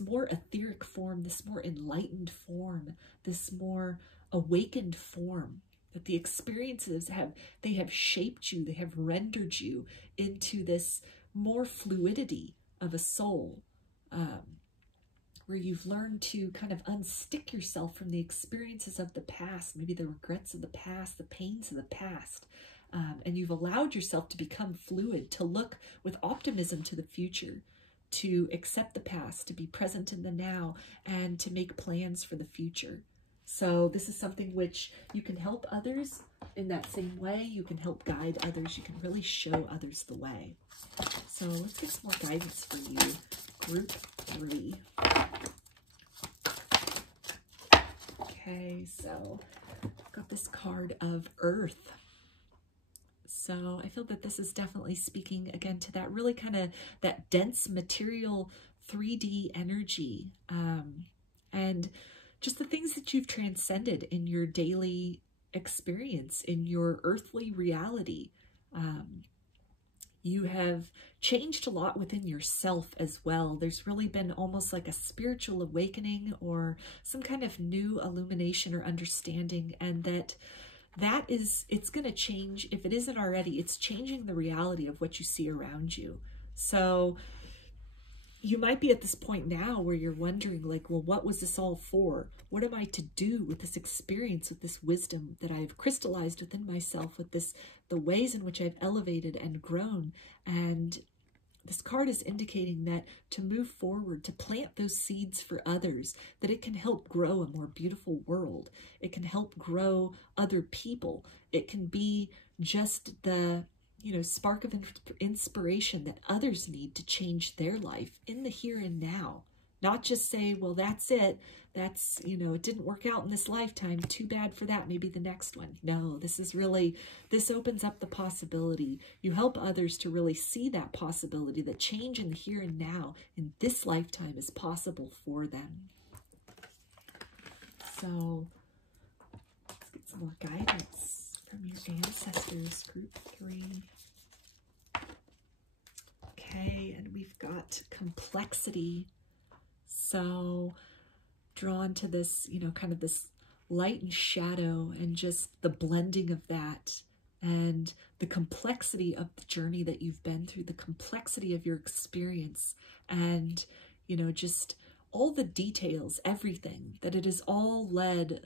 more etheric form, this more enlightened form, this more awakened form, that the experiences have shaped you, they have rendered you into this more fluidity of a soul, where you've learned to kind of unstick yourself from the experiences of the past, maybe the regrets of the past, the pains of the past, and you've allowed yourself to become fluid, to look with optimism to the future, to accept the past, to be present in the now, and to make plans for the future. So this is something which you can help others in that same way. You can help guide others. You can really show others the way. So let's get some more guidance for you, Group 3. Okay, so I've got this card of Earth. So I feel that this is definitely speaking again to that really kind of that dense material 3D energy, and just the things that you've transcended in your daily experience, in your earthly reality. You have changed a lot within yourself as well. There's really been almost like a spiritual awakening or some kind of new illumination or understanding, and that is, it's going to change. If it isn't already, it's changing the reality of what you see around you. So you might be at this point now where you're wondering, like, well, what was this all for? What am I to do with this experience, with this wisdom that I've crystallized within myself, with the ways in which I've elevated and grown? And this card is indicating that to move forward, to plant those seeds for others, that it can help grow a more beautiful world. It can help grow other people. It can be just the spark of inspiration that others need to change their life in the here and now. Not just say, well, that's it. That's, it didn't work out in this lifetime. Too bad for that. Maybe the next one. No, this is really, this opens up the possibility. You help others to really see that possibility, that change in the here and now in this lifetime is possible for them. So let's get some more guidance from your ancestors, Group 3. Okay, and we've got complexity. So drawn to this, kind of this light and shadow, and just the blending of that, and the complexity of the journey that you've been through, the complexity of your experience, and, just all the details, everything, that it has all led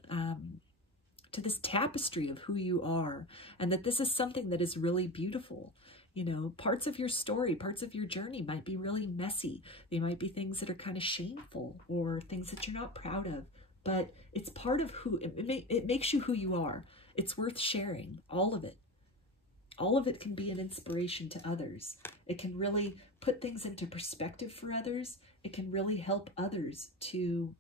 to this tapestry of who you are, and that this is something that is really beautiful. Parts of your story, parts of your journey might be really messy. They might be things that are kind of shameful or things that you're not proud of. but it's part of who, it makes you who you are. It's worth sharing, all of it. All of it can be an inspiration to others. It can really put things into perspective for others. It can really help others to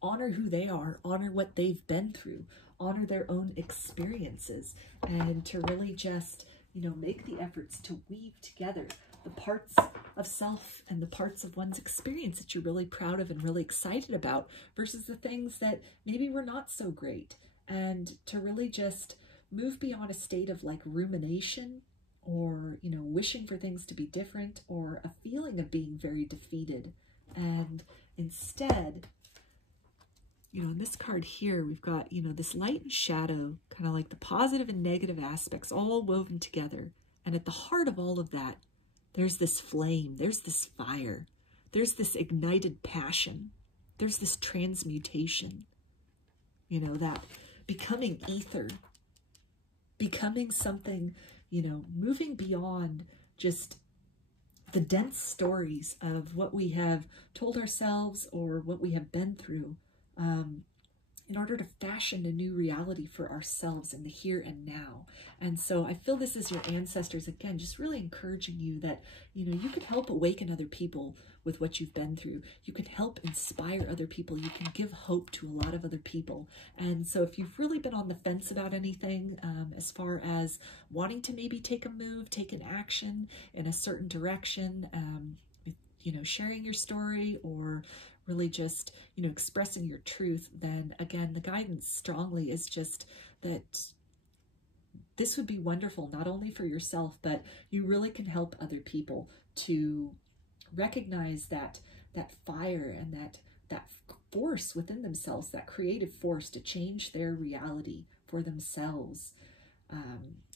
honor who they are, honor what they've been through, honor their own experiences, and to really just, you know, make the efforts to weave together the parts of self and the parts of one's experience that you're really proud of and really excited about versus the things that maybe were not so great. And to really just move beyond a state of like rumination or, you know, wishing for things to be different or a feeling of being very defeated. And instead, you know, in this card here, we've got, you know, this light and shadow, kind of like the positive and negative aspects all woven together. And at the heart of all of that, there's this flame, there's this fire, there's this ignited passion, there's this transmutation, you know, that becoming ether, becoming something, you know, moving beyond just the dense stories of what we have told ourselves or what we have been through, in order to fashion a new reality for ourselves in the here and now. And so I feel this is your ancestors, again, just really encouraging you that, you know, you could help awaken other people with what you've been through. You can help inspire other people. You can give hope to a lot of other people. And so if you've really been on the fence about anything, as far as wanting to maybe take a move, take an action in a certain direction, you know, sharing your story or really just, you know, expressing your truth, then again, the guidance strongly is just that this would be wonderful, not only for yourself, but you really can help other people to recognize that fire and that force within themselves, that creative force to change their reality for themselves.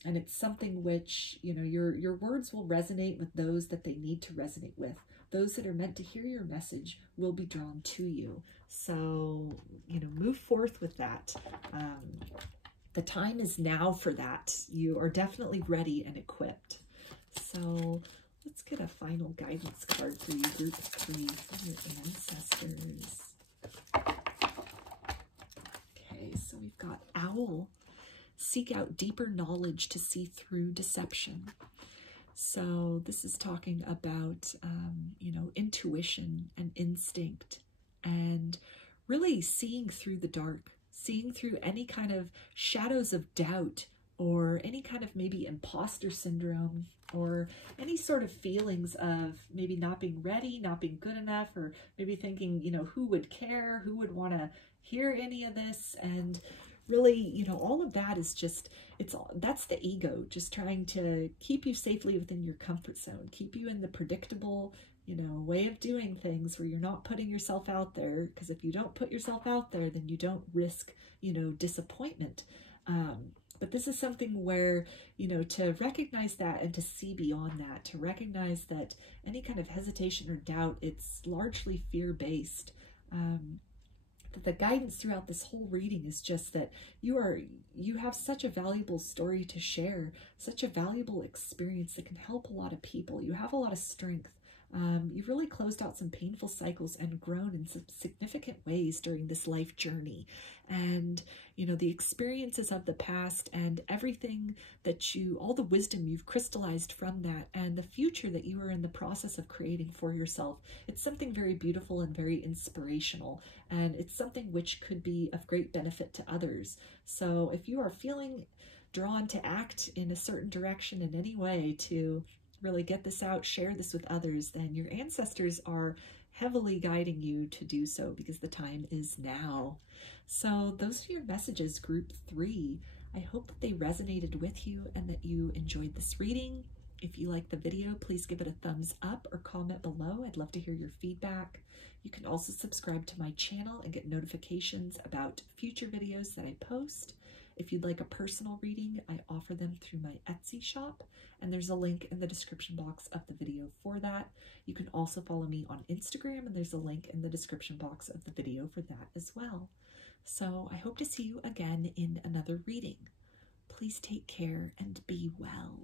And it's something which, you know, your words will resonate with those that they need to resonate with. Those that are meant to hear your message will be drawn to you. So, you know, move forth with that. The time is now for that. You are definitely ready and equipped. So let's get a final guidance card for you, Group 3, from your ancestors. Okay, so we've got Owl. Seek out deeper knowledge to see through deception. So this is talking about, you know, intuition and instinct and really seeing through the dark, seeing through any kind of shadows of doubt or any kind of maybe imposter syndrome or any sort of feelings of maybe not being ready, not being good enough, or maybe thinking, you know, who would care, who would want to hear any of this. And really, you know, all of that is just, that's the ego just trying to keep you safely within your comfort zone, keep you in the predictable, you know, way of doing things where you're not putting yourself out there. Because if you don't put yourself out there, then you don't risk, you know, disappointment. But this is something where, you know, to recognize that and to see beyond that, to recognize that any kind of hesitation or doubt, it's largely fear-based. The guidance throughout this whole reading is just that you have such a valuable story to share, such a valuable experience that can help a lot of people. You have a lot of strength. You've really closed out some painful cycles and grown in some significant ways during this life journey. And, you know, the experiences of the past and everything that all the wisdom you've crystallized from that and the future that you are in the process of creating for yourself, it's something very beautiful and very inspirational. And it's something which could be of great benefit to others. So if you are feeling drawn to act in a certain direction in any way to really get this out, share this with others, then your ancestors are heavily guiding you to do so because the time is now. So those are your messages, Group 3. I hope that they resonated with you and that you enjoyed this reading. If you liked the video, please give it a thumbs up or comment below. I'd love to hear your feedback. You can also subscribe to my channel and get notifications about future videos that I post. If you'd like a personal reading, I offer them through my Etsy shop, and there's a link in the description box of the video for that. You can also follow me on Instagram, and there's a link in the description box of the video for that as well. So I hope to see you again in another reading. Please take care and be well.